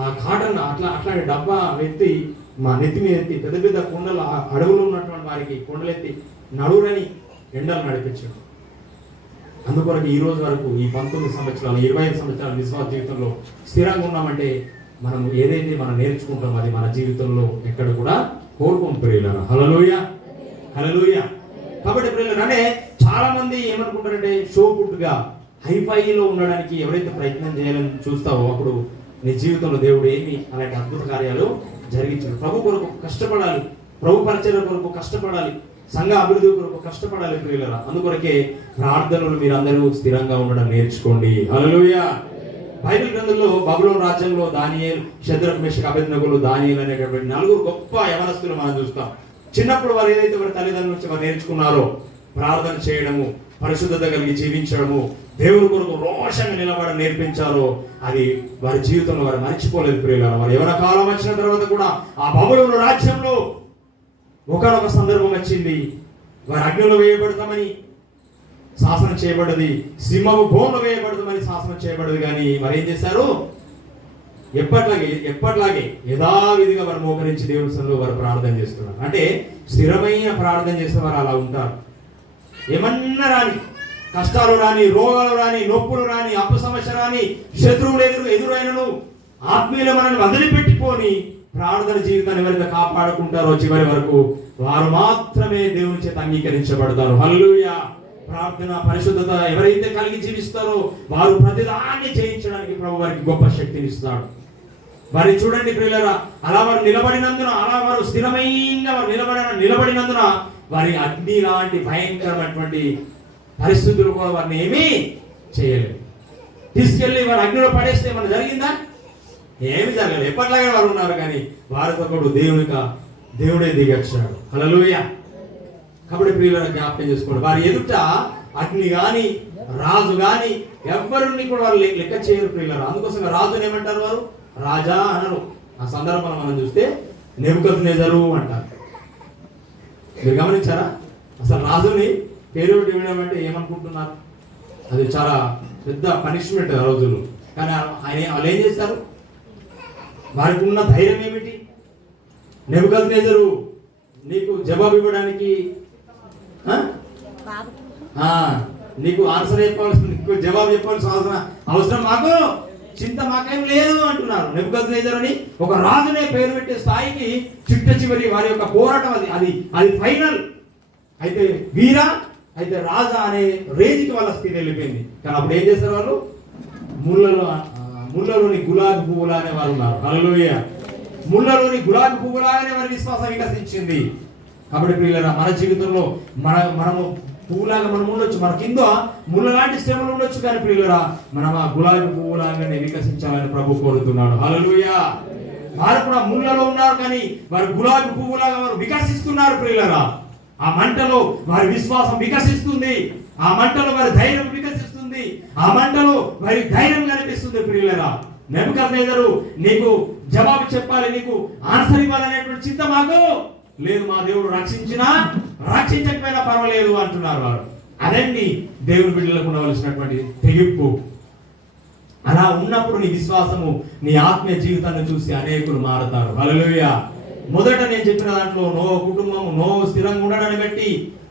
ఆ కాటన్ అట్లాంటి డబ్బా ఎత్తి మా నెత్తి మీద ఎత్తి పెద్ద పెద్ద కొండలు, అడవులు ఉన్నటువంటి వారికి కొండలు ఎత్తి నడువురని ఎండలు నడిపించాడు. అందుకొరకు ఈ రోజు వరకు ఈ 19 సంవత్సరాలు 25 సంవత్సరాల విశ్వాస జీవితంలో స్థిరంగా ఉన్నామంటే మనం ఏదైతే మనం నేర్చుకుంటామో అది మన జీవితంలో ఎక్కడ కూడా కోరుకోము ప్రియులారా. హల్లెలూయా. హల్లెలూయా. కాబట్టి ప్రియులారా, అంటే చాలా మంది ఏమనుకుంటారంటే షో పుట్టుగా హైఫైలో ఉండడానికి ఎవరైతే ప్రయత్నం చేయాలని చూస్తావో అప్పుడు నీ జీవితంలో దేవుడు ఏమి అలాంటి అద్భుత కార్యాలు జరిగించాడు. ప్రభు కొరకు కష్టపడాలి, ప్రభు పరిచర్య కొరకు కష్టపడాలి, సంఘ అభివృద్ధి కొరకు కష్టపడాలి ప్రియులారా. అందుకొరకే ప్రార్థనలు మీరు అందరూ స్థిరంగా ఉండడం నేర్చుకోండి. హల్లెలూయా. బైబిల్ గ్రంథంలో బబులోను రాజ్యంలో దానియేలు, షద్రక్, మేషక్, అబేద్నెగోలు, దానియేలు అనేటువంటి 4 గొప్ప యవనస్తులు మనం చూస్తాం. చిన్నప్పుడు వారు ఏదైతే వారి తల్లిదండ్రుల నుంచి వారు నేర్చుకున్నారో ప్రార్థన చేయడము, పరిశుద్ధత కలిగి జీవించడము, దేవుని కొరకు రోషంగా నిలబడడం నేర్పించారో అది వారి జీవితంలో వారు మర్చిపోలేదు ప్రియులారా. వారు యవన కాలం వచ్చిన తర్వాత కూడా ఆ బబులోను రాజ్యంలో ఒకనొక సందర్భం వచ్చింది. వారు అగ్నిలో వేయబడతామని శాసనం చేయబడ్డది, సింహము బోన్లో వేయబడతామని శాసనం చేయబడ్డది. కానీ మరి ఏం చేశారు? ఎప్పట్లాగే యథావిధిగా వారు మోకరించి దేవుని సన్నిధిలో వారు ప్రార్థన చేస్తున్నారు. అంటే స్థిరమైన ప్రార్థన చేసే వారు అలా ఉంటారు. ఏమన్నా రాని కష్టాలు రాని, రోగాలు రాని, నొప్పులు రాని, అప్పు సమస్య రాని, శత్రువులు ఎదురైనను ఆత్మీయులు మనల్ని వదిలిపెట్టిపోని ప్రార్థన జీవితాన్ని ఎవరైతే కాపాడుకుంటారో చివరి వరకు వారు మాత్రమే దేవుని చేత అంగీకరించబడతారు. హల్లెలూయా. ప్రార్థన, పరిశుద్ధత ఎవరైతే కలిగి జీవిస్తారో వారు ప్రతిదాన్ని జయించడానికి ప్రభు వారికి గొప్ప శక్తిని ఇస్తాడు. వారి చూడండి ప్రియులారా, అలా వారు నిలబడినందున, అలా వారు స్థిరమైన వారు నిలబడినందున వారి అగ్ని లాంటి భయంకరమైనటువంటి పరిస్థితులు కూడా వారిని ఏమీ చేయలేదు. తీసుకెళ్లి వారు అగ్నిలో పడేస్తే ఏమన్నా జరిగిందా? ఏమి జరగలేదు. ఎప్పటిలాగే వారు ఉన్నారు. కానీ వారితో కూడా దేవుడే దిగొచ్చాడు. హల్లెలూయా. కాబట్టి ప్రియులను జ్ఞాపకం చేసుకోండి, వారి ఎదుట అగ్ని గాని రాజు గాని ఎవరిని కూడా వారు లెక్క చేయరు ప్రియులారా. అందుకోసం రాజుని ఏమంటారు? వారు రాజా అనరు. ఆ సందర్భంలో మనం చూస్తే నెబుకద్నెజరు అంటారు. మీరు గమనించారా? అసలు రాజుని పేరు వినడం అంటే ఏమనుకుంటున్నారు? అది చాలా పెద్ద పనిష్మెంట్ ఆ రోజులు. కానీ వాళ్ళు ఏం చేస్తారు? వారికి ఉన్న ధైర్యం ఏమిటి? నెబుకద్నెజరు నీకు జవాబు ఇవ్వడానికి, నీకు ఆన్సర్ చెప్పాల్సిన, నీకు జవాబు చెప్పాల్సిన అవసరం మాకు, చింత మాకేం లేదు అంటున్నారు. నెబుకద్నెజరుని ఒక రాజునే పేరు పెట్టే స్థాయికి చిట్ట చివరి వారి యొక్క పోరాటం అది ఫైనల్. అయితే వీరా, అయితే రాజా అనే రేంజ్కి వాళ్ళ స్థితి వెళ్ళిపోయింది. కానీ అప్పుడు ఏం చేస్తారు వాళ్ళు? ముళ్ళలోని గులాబీ పువ్వులానే వారు ఉన్నారు. హల్లెలూయా. ముళ్ళలోని గులాబీ పువ్వులాగానే వారి విశ్వాసం వికసించింది. కాబట్టి ప్రియులారా, మన జీవితంలో మనము పువ్వులాగా మనం ఉండొచ్చు, మన కింద ముళ్ళ లాంటి శ్రమలు ఉండొచ్చు, కానీ ప్రియులారా మనం ఆ గులాబీ పువ్వులాగానే వికసించాలని ప్రభు కోరుతున్నాడు. హల్లెలూయా. వారు కూడా ముళ్ళలో ఉన్నారు, కానీ వారు గులాబీ పువ్వులాగా వారు వికసిస్తున్నారు. ప్రియులారా, ఆ మంటలో వారి విశ్వాసం వికసిస్తుంది, ఆ మంటలో వారి ధైర్యం వికసిస్తుంది, ఆ మంటలో వారి ధైర్యం కనిపిస్తుంది. ప్రియులారా, నెబుకద్నెజరు నీకు జవాబు చెప్పాలి, నీకు ఆన్సర్ ఇవ్వాలనేటువంటి చింత మాకు లేదు. మా దేవుడు రక్షించినా రక్షించకపోయినా పర్వాలేదు అంటున్నారు వారు. అదండి దేవుని బిడ్డలకు ఉండవలసినటువంటి తెగింపు. అలా ఉన్నప్పుడు నీ విశ్వాసము, నీ ఆత్మీయ జీవితాన్ని చూసి అనేకులు మారుతారు. హల్లెలూయా. మొదట నేను చెప్పిన దాంట్లో నోవహు కుటుంబము, నోవహు స్థిరంగా ఉండడాన్ని బట్టి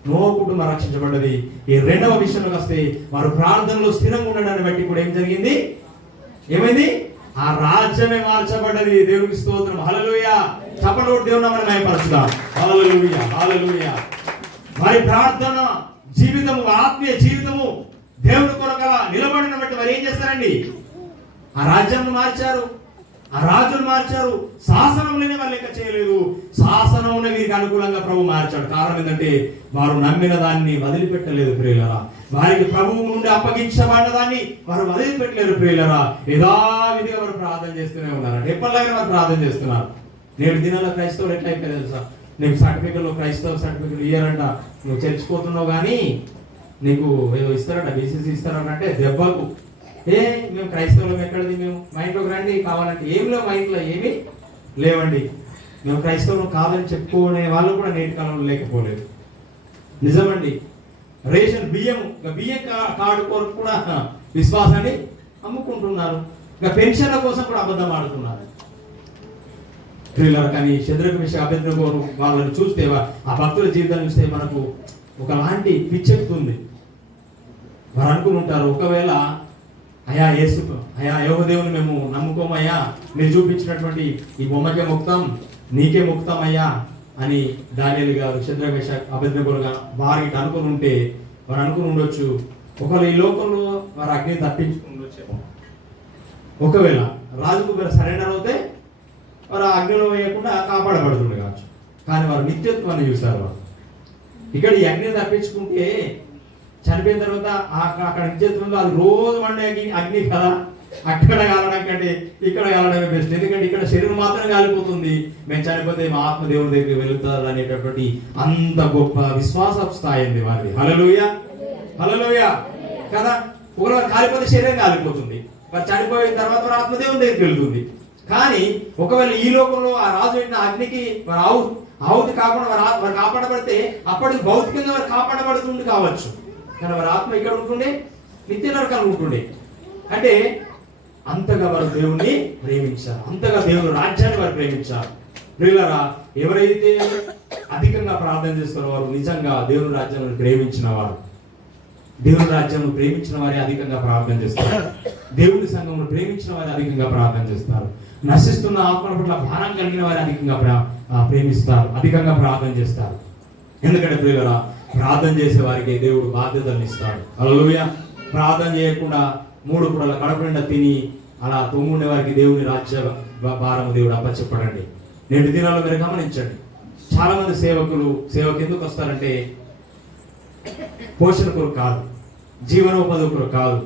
నోవహు కుటుంబం రక్షించబడ్డది. ఈ రెండవ విషయంలోకి వస్తే వారు ప్రార్థనలో స్థిరంగా ఉండడాన్ని బట్టి కూడా ఏం జరిగింది? ఏమైంది? ఆ రాజ్యమే మార్చబడ్డది. దేవునికి స్తోత్రం. హల్లెలూయా. చప్పట్లు కొట్టి దేవుని నామమున మహిమపరచుదాం. హల్లెలూయా, హల్లెలూయా. వారి ప్రార్థన జీవితము, ఆత్మీయ జీవితము దేవుని కొరకు నిలబడిన బట్టి వారు ఏం చేస్తారండి? ఆ రాజ్యాన్ని మార్చారు, ఆ రాజును మార్చారు. శాసనంలోనే వాళ్ళు లెక్క చేయలేదు, శాసనంలో వీరికి అనుకూలంగా ప్రభు మార్చాడు. కారణం ఏంటంటే వారు నమ్మిన దాన్ని వదిలిపెట్టలేదు. ప్రియులరా, వారికి ప్రభువు నుండి అప్పగించబడిన దాన్ని వారు వదిలిపెట్టలేదు. ప్రియులరా, యథావిధిగా వారు ప్రార్థన చేస్తూనే ఉన్నారు. ఎప్పటిలాగా వారు ప్రార్థన చేస్తున్నారు. నేడు దినాల క్రైస్తవులు ఎట్లా అయిపోయింది తెలుసా? నీకు సర్టిఫికెట్లు, క్రైస్తవ సర్టిఫికెట్ ఇయ్యారంట, నువ్వు చర్చిపోతున్నావు కానీ నీకు ఏదో ఇస్తారట, బీసీసీ ఇస్తారట. అంటే దెబ్బకు మేము క్రైస్తవులం ఎక్కడిది, మేము మా ఇంట్లోకి రండి కావాలంటే ఏం లేవు, మా ఇంట్లో ఏమీ లేవండి. మేము క్రైస్తవులం కాదని చెప్పుకునే వాళ్ళు కూడా నేటి కాలంలో లేకపోలేదు. నిజమండి. రేషన్ బియ్యం కార్డు కొరకు కూడా విశ్వాసాన్ని అమ్ముకుంటున్నారు. ఇక పెన్షన్ల కోసం కూడా అబద్ధం ఆడుతున్నారు. కానీ శద్రకు మిషక్ అబేద్నెగో వాళ్ళని చూస్తే, ఆ భక్తుల జీవితాన్ని చూస్తే మనకు ఒకలాంటి పిచ్చెక్కుతుంది. వారు అనుకుని ఉంటారు, ఒకవేళ అయ్యా యెహోవాదేవుని మేము నమ్ముకోమయ్యా, మీరు చూపించినటువంటి ఈ బొమ్మకే ముక్తం, నీకే ముక్తం అయ్యా అని దానియేలు గారు, శద్రకు మిషక్ అబేద్నెగోలుగా వారికి అనుకుని ఉంటే, వారు అనుకుని ఉండొచ్చు ఒకవేళ ఈ లోకంలో వారు అగ్ని తప్పించుకుని ఉండొచ్చేమో. ఒకవేళ రాజుకు మీరు సరెండర్ అవుతే వారు అగ్నిలో వేయకుండా కాపాడబడుతుండే కావచ్చు. కానీ వారు నిత్యత్వాన్ని చూశారు. వారు ఇక్కడ ఈ అగ్ని తప్పించుకుంటే చనిపోయిన తర్వాత అక్కడ నిత్యత్వంలో అది రోజు వండే అగ్ని కదా, అక్కడ కాలడం కంటే ఇక్కడ కాలడమే బెస్ట్. ఎందుకంటే ఇక్కడ శరీరం మాత్రం కాలిపోతుంది, మేము చనిపోతే మా ఆత్మ దేవుని దగ్గరికి వెళుతారు అనేటటువంటి అంత గొప్ప విశ్వాస స్థాయి ఉంది వారిది. హల్లెలూయా, హల్లెలూయా కదా. ఒకవేళ కాలిపోతే శరీరం కాలిపోతుంది, మరి చనిపోయిన తర్వాత వారి ఆత్మ దేవుని దగ్గరికి వెళుతుంది. కానీ ఒకవేళ ఈ లోకంలో ఆ రాజు అయిన అగ్నికి వారు ఆహుతి కాకుండా వారు కాపాడబడితే అప్పటికి భౌతికంగా వారు కాపాడబడుతుంది కావచ్చు, కానీ వారి ఆత్మ ఇక్కడ ఉంటుండే, నిత్య నరకాలు ఉంటుండే. అంటే అంతగా వారు దేవుణ్ణి ప్రేమించారు, అంతగా దేవుని రాజ్యాన్ని వారు ప్రేమించారు. ప్రియులారా, ఎవరైతే అధికంగా ప్రార్థన చేస్తారో వారు నిజంగా దేవుని రాజ్యాన్ని ప్రేమించిన వారు. దేవుని రాజ్యాన్ని ప్రేమించిన వారే అధికంగా ప్రార్థన చేస్తారు. దేవుని సంఘమును ప్రేమించిన వారే అధికంగా ప్రార్థన చేస్తారు. నశిస్తున్న ఆత్మల పట్ల భారం కలిగిన వారే అధికంగా ప్రేమిస్తారు, అధికంగా ప్రార్థన చేస్తారు. ఎందుకంటే ప్రియులారా, ప్రార్థన చేసే వారికి దేవుడు బాధ్యతలను ఇస్తాడు. హల్లెలూయా. ప్రార్థన చేయకుండా 3 పూటల కడుపు నిండా తిని అలా తొంగుండే వారికి దేవుని రాజ్య భారము దేవుడు అప్పచెప్పడండి. నేటి దినాల్లో మీరు గమనించండి, చాలా మంది సేవకు ఎందుకు వస్తారంటే పోషణ కొరకు కాదు, జీవనోపాధి కొరకు కాదు,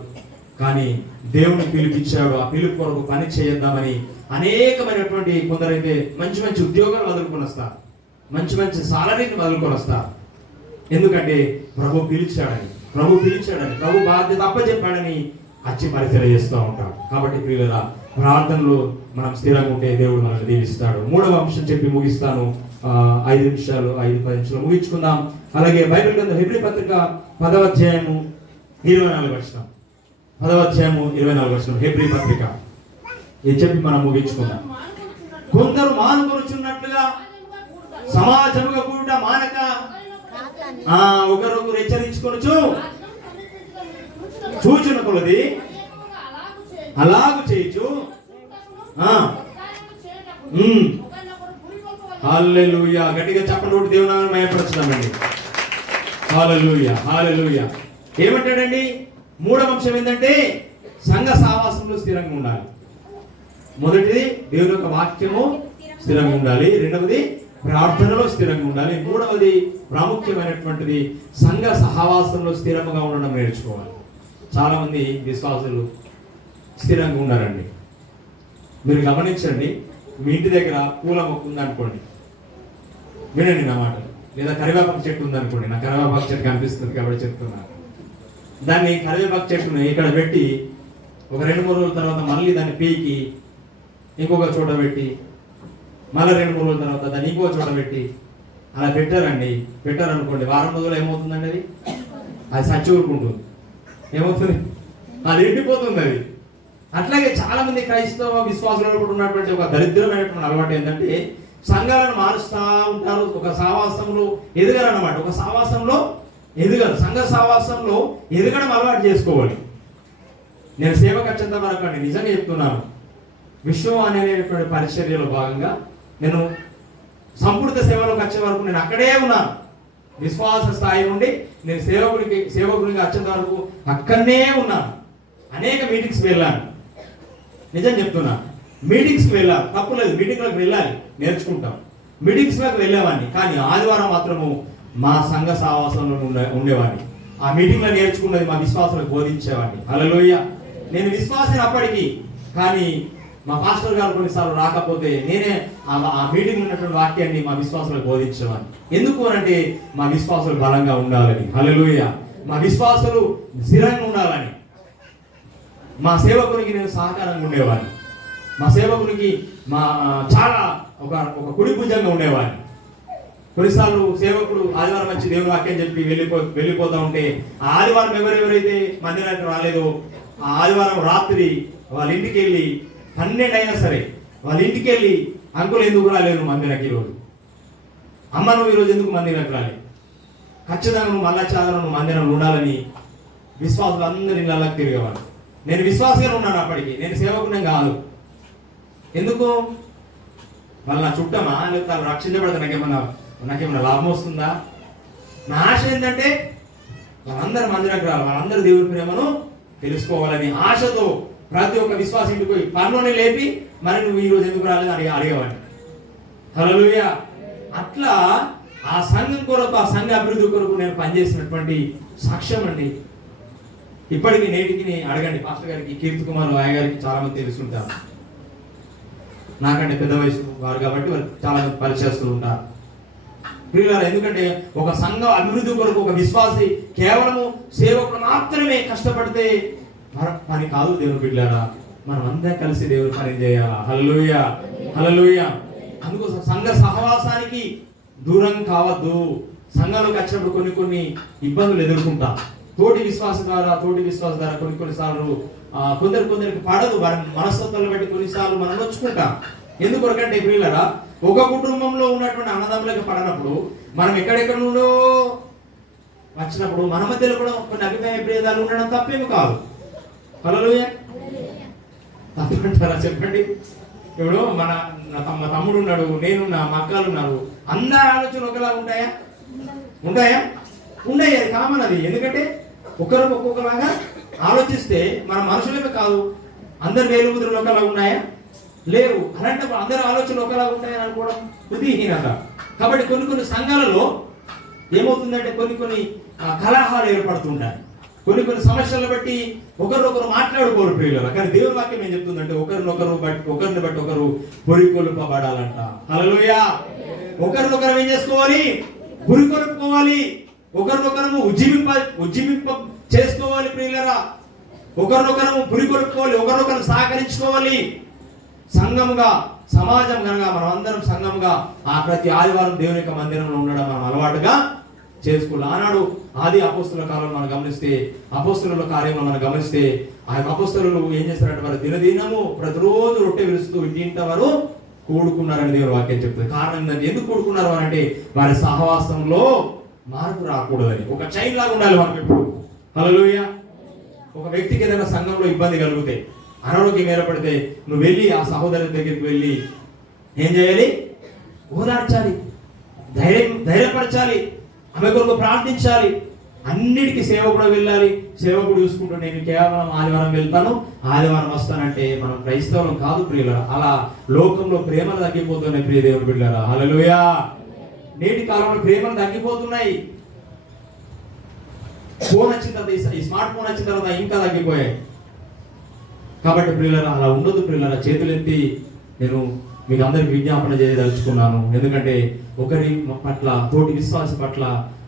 కానీ దేవుని పిలిపించాడు, ఆ పిలుపు కొరకు పని చేద్దామని అనేకమైనటువంటి కొందరైతే మంచి మంచి ఉద్యోగాలు వదులుకొని వస్తారు, మంచి మంచి సాలరీని వదులుకొని వస్తారు. ఎందుకంటే ప్రభు పిలిచాడని, ప్రభు బాధ్యత అప్పచెప్పాడని అచ్చి పరిచయం చేస్తూ ఉంటాడు. కాబట్టి ప్రియులారా, ప్రార్థనలో మనం స్థిరంగా ఉంటే దేవుడు మనల్ని దీవిస్తాడు. 3వ అంశం చెప్పి ముగిస్తాను. 5 నిమిషాలు 5-10 నిమిషాలు ముగించుకుందాం. అలాగే బైబిల్ గ్రంథం హెబ్రీ పత్రిక 10వ అధ్యాయము 24 వచనం, 10వ అధ్యాయము 24 వచనం, హెబ్రీ పత్రిక. ఇది చెప్పి మనం ముగించుకుందాం. కొందరు మానుకొనుచున్నట్లుగా సమాజముగా కూడుట మానక ఒకరొకరు హెచ్చరించుకొనుచు చూచిన కొలది అలాగు చేయొచ్చు. హల్లెలూయా. గట్టిగా చెప్పండి, దేవుని నామమును మహిమపరచుదామండి. హల్లెలూయా, హల్లెలూయా. ఏమంటాడండి? 3వ అంశం ఏంటంటే సంఘ సావాసంలో స్థిరంగా ఉండాలి. మొదటిది దేవుని యొక్క వాక్యము స్థిరంగా ఉండాలి, రెండవది ప్రార్థనలో స్థిరంగా ఉండాలి, మూడవది ప్రాముఖ్యమైనటువంటిది సంఘ సహవాసంలో స్థిరంగా ఉండడం నేర్చుకోవాలి. చాలా మంది విశ్వాసులు స్థిరంగా ఉన్నారండి. మీరు గమనించండి, మీ ఇంటి దగ్గర పూల మొక్క ఉందనుకోండి, వినండి నా మాట, లేదా కరివేపాకు చెట్టు ఉందనుకోండి. నా కరివేపాకు చెట్టు కనిపిస్తుంది కాబట్టి చెప్తున్నాను. దాన్ని కరివేపాకు చెట్టుని ఇక్కడ పెట్టి ఒక 2-3 రోజుల తర్వాత మళ్ళీ దాన్ని పీకి ఇంకొక చోట పెట్టి మళ్ళీ 2-3 రోజుల తర్వాత దాన్ని ఇంకొక చోట పెట్టి అలా పెట్టారనుకోండి, వారం రోజులు ఏమవుతుందండి? అది సచ్చి ఊరుకుంటుంది. ఏమవుతుంది? అది ఎండిపోతుంది. అది అట్లాగే చాలా మంది క్రైస్తవ విశ్వాసులు కూడా ఉన్నటువంటి ఒక దరిద్రమైనటువంటి అలవాటు ఏంటంటే సంఘాలను మారుస్తూ ఉంటారు. ఒక సావాసంలో ఎదగరన్నమాట. ఒక సావాసంలో ఎదగరు. సంఘ సావాసంలో ఎదగడం అలవాటు చేసుకోవాలి. నేను సేవకు వచ్చేంత వరకు అండి నిజంగా చెప్తున్నాను, విశ్వం అనేటువంటి పరిచర్యలో భాగంగా నేను సంపూర్ణ సేవలోకి వచ్చే వరకు నేను అక్కడే ఉన్నాను. విశ్వాస స్థాయి నుండి నేను సేవకుడిగా వచ్చేంత వరకు అక్కడనే ఉన్నాను. అనేక మీటింగ్స్కి వెళ్ళాను. నిజం చెప్తున్నా, మీటింగ్స్కి వెళ్ళాలి, తప్పులేదు, మీటింగ్లకు వెళ్ళాలి, నేర్చుకుంటాం. మీటింగ్స్లోకి వెళ్ళేవాడిని, కానీ ఆదివారం మాత్రము మా సంఘ సావాసంలో ఉండేవాడిని. ఆ మీటింగ్లో నేర్చుకున్నది మా విశ్వాసాలకు బోధించేవాడిని. హల్లెలూయా. నేను విశ్వాసం అప్పటికి, కానీ మా పాస్టర్ గారు కొన్నిసార్లు రాకపోతే నేనే ఆ మీటింగ్ ఉన్నటువంటి వాక్యాన్ని మా విశ్వాసాలకు బోధించేవాడిని. ఎందుకు అంటే మా విశ్వాసాలు బలంగా ఉండాలని. హల్లెలూయా. మా విశ్వాసాలు స్థిరంగా ఉండాలని. మా సేవకునికి నేను సహకారంగా ఉండేవాడిని. మా సేవకునికి చాలా ఒక కుడి భుజంగా ఉండేవాడిని. కొన్నిసార్లు సేవకుడు ఆదివారం వచ్చి దేవుని వాక్యం చెప్పి వెళ్ళిపోతా ఉంటే ఆ ఆదివారం ఎవరెవరైతే మందిరానికి రాలేదో ఆ ఆదివారం రాత్రి వాళ్ళ ఇంటికి వెళ్ళి 12 అయినా సరే వాళ్ళ ఇంటికి వెళ్ళి, అంకుల్ ఎందుకు రాలేదు మందిరానికి ఈరోజు? అమ్మ నువ్వు ఈరోజు ఎందుకు మందిరానికి రాలేదు? ఖచ్చితంగా నువ్వు మళ్ళా చాలా నువ్వు మందిరంలో ఉండాలని విశ్వాసులు అందరి ఇళ్ళకి తిరిగేవాడు. నేను విశ్వాసంగా ఉన్నాను అప్పటికి, నేను సేవకునే కాదు. ఎందుకు? వాళ్ళు నా చుట్టమా, లేకపోతే వాళ్ళు రక్షించబడితే నాకేమన్నా లాభం వస్తుందా? నా ఆశ ఏంటంటే వాళ్ళందరూ మందిరానికి రావాలి, వాళ్ళందరూ దేవుడి ప్రేమను తెలుసుకోవాలని ఆశతో ప్రతి ఒక్క విశ్వాసం ఇంటికి పోయి పనిలోనే లేపి మరి నువ్వు ఈరోజు ఎందుకు రాలేదు అడిగేవాడిని. హల్లెలూయా. అట్లా ఆ సంఘం కొరకు, ఆ సంఘ అభివృద్ధి కొరకు నేను పనిచేసినటువంటి సాక్ష్యం అండి. ఇప్పటికి నేటికి అడగండి పాస్టర్ గారికి, కీర్తి కుమార్ రాయ గారికి చాలా మంది తెలుసుకుంటారు. నాకంటే పెద్ద వయసు వారు కాబట్టి వారు చాలా మంది పరిచయస్తులు ఉంటారు. ప్రియులారా, ఎందుకంటే ఒక సంఘ అభివృద్ధి కొరకు ఒక విశ్వాసి కేవలము సేవకుడు మాత్రమే కష్టపడితే పని కాదు. దేవుని బిడ్డలారా, మనం అందరం కలిసి దేవుని పని చేయాలా. హల్లెలూయా, హల్లెలూయా. అందుకోసం సంఘ సహవాసానికి దూరం కావద్దు. సంఘంలోకి వచ్చినప్పుడు కొన్ని ఇబ్బందులు ఎదుర్కొంటాం. తోటి విశ్వాస ద్వారా కొన్నిసార్లు కొందరికి పడదు. వారి మనస్తత్వాలను బట్టి కొన్నిసార్లు మనం నొచ్చుకుంటాం. ఎందుకంటే ప్రియులారా, ఒక కుటుంబంలో ఉన్నటువంటి అన్నదమ్ములకు పడనప్పుడు మనం ఎక్కడెక్కడ నుండో వచ్చినప్పుడు మన మధ్యలో కూడా కొన్ని అభిప్రాయ భేదాలు ఉండడం తప్పేమి కాదు. హల్లెలూయా. తప్పంటారా చెప్పండి? ఇప్పుడు మా తమ్ముడు ఉన్నాడు, నేనున్నా, మా అక్కలు ఉన్నారు, అందరి ఆలోచనలు ఒకలా ఉంటాయా? ఉండయి. అది కామన్. అది ఎందుకంటే ఒకరు ఒక్కొక్కలాగా ఆలోచిస్తే మన మనుషులమే కాదు, అందరు వేలు ముద్రలు ఒకలా ఉన్నాయా? లేవు. అలాంటప్పుడు అందరి ఆలోచనలు ఒకలా ఉంటాయని అనుకోవడం బుద్ధిహీనత. కాబట్టి కొన్ని సంఘాలలో ఏమవుతుందంటే కొన్ని కలహాలు ఏర్పడుతుంటాయి. కొన్ని సమస్యలను బట్టి ఒకరినొకరు మాట్లాడుకోరు ప్రియులారా. కానీ దేవుని వాక్యం ఏం చెప్తుందంటే ఒకరిని బట్టి ఒకరు పురికొల్పబడాలంట. హల్లెలూయా. ఒకరినొకరు ఏం చేసుకోవాలి? పురికొల్పుకోవాలి. ఒకరినొకరు ఉజ్జీవింప చేసుకోవాలి ప్రియులారా. ఒకరినొకరు పురికొల్పుకోవాలి, ఒకరినొకరు సహకరించుకోవాలి. సంఘముగా, సమాజం కనుక మనం అందరం సంఘముగా ప్రతి ఆదివారం దేవుని యొక్క మందిరంలో ఉండడం మనం అలవాటుగా చేసుకోవాలి. ఆనాడు ఆది అపోస్తుల కాలంలో మనం గమనిస్తే, అపోస్తుల కార్యంలో మనం గమనిస్తే, ఆ యొక్క అపోస్తులు ఏం చేస్తారంటే వారు దినదినము ప్రతిరోజు రొట్టె విరుస్తూ ఇంటింట వారు కూడుకున్నారని దేవుని వాక్యం చెప్తుంది. కారణం ఏంటంటే, ఎందుకు కూడుకున్నారు అంటే వారి సహవాసంలో మార్పు రాకూడదని. ఒక చైన్ లాగా ఉండాలి మనం ఎప్పుడు. హల్లెలూయా. ఒక వ్యక్తికి ఏదైనా సంఘంలో ఇబ్బంది కలిగితే, అనారోగ్యం ఏర్పడితే, నువ్వు వెళ్ళి ఆ సహోదరుని దగ్గరికి వెళ్ళి ఏం చేయాలి? ఓదార్చాలి, ధైర్యపరచాలి, ఆమె కొరకు ప్రార్థించాలి. అన్నిటికీ సేవకుడు వెళ్ళాలి. సేవకుడు చూసుకుంటూ నేను కేవలం ఆదివారం వెళ్తాను, ఆదివారం వస్తానంటే మనం క్రైస్తవులం కాదు ప్రియులారా. అలా లోకంలో ప్రేమలు తగ్గిపోతున్నాయి ప్రియ దేవుని బిడ్డలారా. హల్లెలూయా. నేటి కాలంలో ప్రేమలు తగ్గిపోతున్నాయి. ఫోన్ వచ్చిన తర్వాత, ఈ స్మార్ట్ ఫోన్ వచ్చిన తర్వాత ఇంకా తగ్గిపోయాయి. కాబట్టి ప్రియులారా అలా ఉండదు ప్రియులారా. చేతులెత్తి నేను మీకు అందరికి విజ్ఞాపన చేయదలుచుకున్నాను. ఎందుకంటే ఒకరి పట్ల, తోటి విశ్వాస పట్ల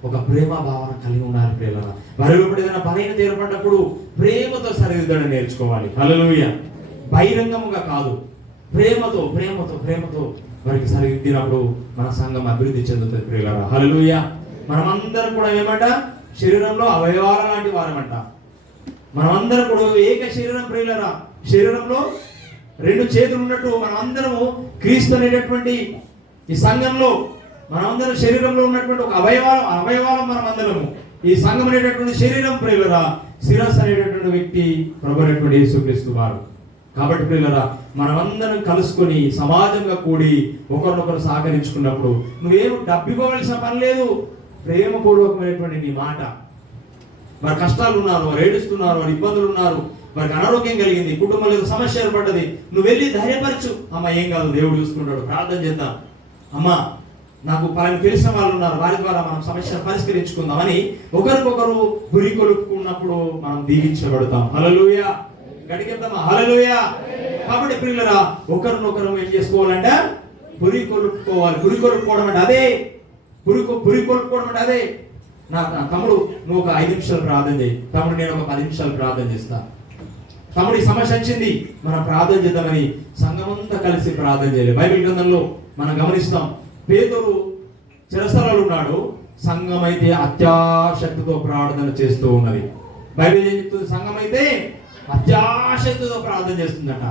ఒక ప్రేమ భావన కలిగి ఉండాలి ప్రియులారా. వారిలో ఏదైనా బలహీనత ఏర్పడినప్పుడు ప్రేమతో సరిదిద్దడం నేర్చుకోవాలి. హల్లెలూయా. బహిరంగముగా కాదు, ప్రేమతో ప్రేమతో ప్రేమతో వారికి సరిదిద్దినప్పుడు మన సంఘం అభివృద్ధి చెందుతుంది ప్రియులారా. హల్లెలూయా. మనమందరం కూడా ఏమంట? శరీరంలో అవయవాల లాంటి వారమంట. మనమందరం కూడా ఏక శరీరం ప్రియులారా. శరీరంలో రెండు చేతులు ఉన్నట్టు మనమందరము క్రీస్తు అనేటటువంటి ఈ సంఘంలో మనమందరం శరీరంలో ఉన్నటువంటి ఒక అవయవాలం మనమందరము. ఈ సంఘం అనేటటువంటి శరీరం ప్రియులరా. శిరస్సు అనేటటువంటి వ్యక్తి ప్రభు అనేటువంటి యేసుక్రీస్తు వారు. కాబట్టి ప్రియులరా మనమందరం కలుసుకొని సమాజంగా కూడి ఒకరినొకరు సహకరించుకున్నప్పుడు నువ్వేం డబ్బిపోవలసిన పని లేదు. ప్రేమపూర్వకమైనటువంటి నీ మాట. వారి కష్టాలు ఉన్నారు, వారు ఏడుస్తున్నారు, వారి ఇబ్బందులు ఉన్నారు, వారికి అనారోగ్యం కలిగింది, కుటుంబంలో సమస్య ఏర్పడ్డది, నువ్వు వెళ్ళి ధైర్యపరచు. అమ్మ ఏం కాదు, దేవుడు చూసుకుంటాడు, ప్రార్థన చేద్దాం. అమ్మ నాకు పలాని తెలిసిన వాళ్ళు ఉన్నారు, వారి ద్వారా మనం సమస్యను పరిష్కరించుకుందామని ఒకరికొకరు గురి కొలుపుకున్నప్పుడు మనం దీవించబడతాం. హల్లెలూయా. గడికెళ్తామా? హల్లెలూయా. కాబట్టి ప్రియులరా ఒకరినొకరు ఏం చేసుకోవాలంటే పురి కొలుపుకోవాలి. పురి కొలుపుకోవడం అంటే అదే. పురి కొలుపుకోవడం అంటే అదే. నా తమ్ముడు నువ్వు ఒక 5 నిమిషాలు ప్రార్థన చేయి, తమ్ముడు నేను ఒక 10 నిమిషాలు ప్రార్థన చేస్తా. తమ్ముడు ఈ సమస్య వచ్చింది, మనం ప్రార్థన చేద్దామని సంఘమంతా కలిసి ప్రార్థన చేయాలి. బైబిల్ గ్రంథంలో మనం గమనిస్తాం, పేతురు చెరసాలలో ఉన్నాడు, సంఘం అయితే అత్యాశక్తితో ప్రార్థన చేస్తూ ఉన్నది. బైబిల్ ఏం చెప్తుంది? సంఘం అయితే అత్యాశక్తితో ప్రార్థన చేస్తుందట.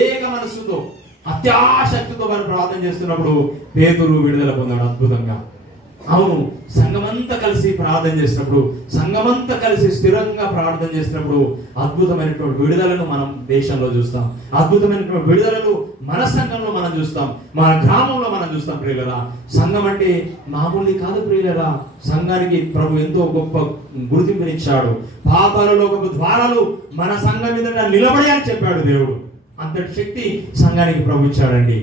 ఏక మనస్సుతో అత్యాశక్తితో మనం ప్రార్థన చేస్తున్నప్పుడు పేతురు విడుదల పొందాడు అద్భుతంగా. అవును, సంఘమంతా కలిసి ప్రార్థన చేసినప్పుడు, సంఘమంతా కలిసి స్థిరంగా ప్రార్థన చేసినప్పుడు అద్భుతమైనటువంటి విడుదలను మనం దేశంలో చూస్తాం. అద్భుతమైనటువంటి విడుదలను మన సంఘంలో మనం చూస్తాం, మన గ్రామంలో మనం చూస్తాం. ప్రియులరా సంఘం అంటే మామూలు కాదు ప్రియులరా. సంఘానికి ప్రభు ఎంతో గొప్ప గుర్తింపునిచ్చాడు. పాతాళంలో గొప్ప ద్వారాలు మన సంఘం మీద నిలబడి అని చెప్పాడు దేవుడు. అంతటి శక్తి సంఘానికి ప్రభు ఇచ్చాడండి.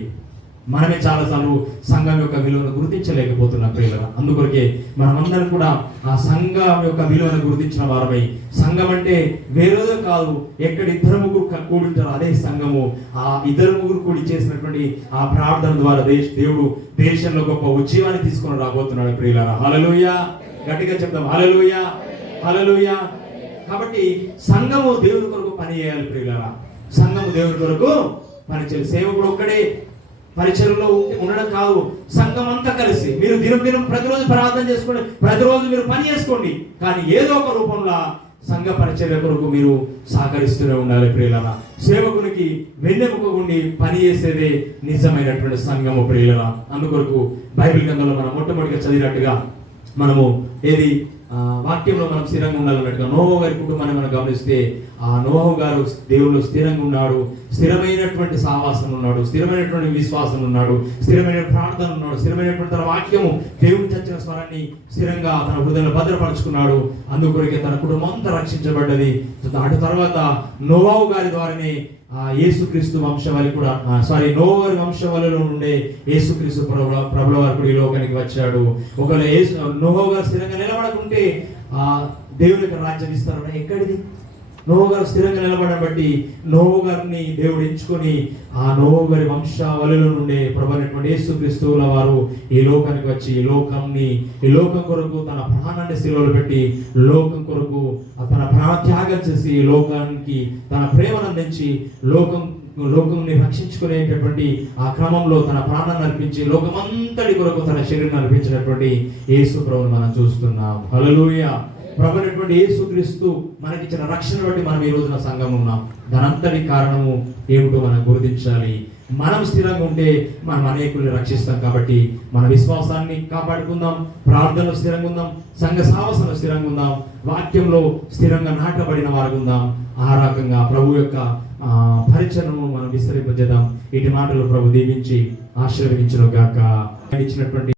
మనమే చాలాసార్లు సంఘం యొక్క విలువను గుర్తించలేకపోతున్నాం ప్రియులరా. అందుకొరకే మనమందరం కూడా ఆ సంఘం యొక్క విలువను గుర్తించిన వారమై, సంఘం అంటే వేరేదో కాదు, ఎక్కడ 2-3 కూడింటారో అదే సంఘము. ఆ 2-3 కూడి చేసినటువంటి ఆ ప్రార్థన ద్వారా దేవుడు దేశంలో గొప్ప ఉద్యమాన్ని తీసుకొని రాబోతున్నాడు ప్రియులరా. హల్లెలూయా. గట్టిగా చెప్తాం హల్లెలూయా, హల్లెలూయా. కాబట్టి సంఘము దేవుని కొరకు పని చేయాలి ప్రియులరా. సంఘము దేవుని కొరకు పని చేయాలి. సేవకుడు ఒక్కడే పరిచయంలో ఉండడం కాదు, సంఘం అంతా కలిసి మీరు దినం ప్రతిరోజు ప్రార్థన చేసుకోండి, ప్రతిరోజు మీరు పని చేసుకోండి. కానీ ఏదో ఒక రూపంలో సంఘ పరిచర్య కొరకు మీరు సహకరిస్తూనే ఉండాలి ప్రియులరా. సేవకునికి వెన్నెముక ఉండి పని చేసేదే నిజమైనటువంటి సంఘము ప్రియులరా. అందుకొరకు బైబిల్ గ్రంథంలో మనం మొట్టమొదటిగా చదివినట్టుగా మనము ఏది వాక్యంలో మనం స్థిరంగా ఉండాలన్నట్టుగా నోహు గారి కుటుంబాన్ని మనం గమనిస్తే, ఆ నోహు గారు దేవుళ్ళు స్థిరంగా ఉన్నాడు, స్థిరమైనటువంటి సావాసం ఉన్నాడు, స్థిరమైనటువంటి విశ్వాసం ఉన్నాడు, స్థిరమైన ప్రార్థన ఉన్నాడు, స్థిరమైనటువంటి తన వాక్యము దేవుని చచ్చిన స్వరాన్ని స్థిరంగా తన హృదయంలో భద్రపరుచుకున్నాడు. అందుకొరకే తన కుటుంబం అంతా రక్షించబడ్డది. అటు తర్వాత నోహు గారి ద్వారానే యేసుక్రీస్తు వంశవాళి కూడా నోహు గారి వంశవాళిలో నుండే యేసుక్రీస్తు ప్రభుల వారు ఈ లోకానికి వచ్చాడు. ఒకవేళ నోహు గారు స్థిరంగా నిలబడకుంటే దేవుని యొక్క రాజ్యం ఇస్తారన్న ఎక్కడిది? నోహు గారు స్థిరంగా నిలబడడం బట్టి నోహు గారిని దేవుడు ఎంచుకొని ఆ నోహు గారి వంశావళిలో నుండే ప్రభువైనటువంటి యేసుక్రీస్తుల వారు ఈ లోకానికి వచ్చి ఈ లోకం కొరకు తన ప్రాణాన్ని శిలువలో పెట్టి లోకం కొరకు తన ప్రాణ త్యాగం చేసి లోకానికి తన ప్రేమను అందించి లోకం లోకంని రక్షించుకునేటటువంటి ఆ క్రమంలో తన ప్రాణాన్ని అర్పించి లోకమంతటి కొరకు తన శరీరాన్ని అర్పించినటువంటి యేసు ప్రభువుని మనం చూస్తున్నాం. హల్లెలూయా. ప్రభు అయినటువంటి యేసుక్రీస్తు మనకిచ్చిన రక్షణ బట్టి మనం ఈ రోజున సంఘం ఉన్నాం. దానంతటి కారణము ఏమిటో మనం గుర్తించాలి. మనం స్థిరంగా ఉంటే మనం అనేకుల్ని రక్షిస్తాం. కాబట్టి మన విశ్వాసాన్ని కాపాడుకుందాం, ప్రార్థనలో స్థిరంగా ఉందాం, సంఘ సావసంలో స్థిరంగా ఉందాం, వాక్యంలో స్థిరంగా నాటబడిన వారు ఉందాం. ఆ రకంగా ప్రభు యొక్క పరిచయను మనం విస్తరింపజేద్దాం. ఇటు మాటలు ప్రభు దీవించి ఆశీర్వదించును గాక. ఇచ్చినటువంటి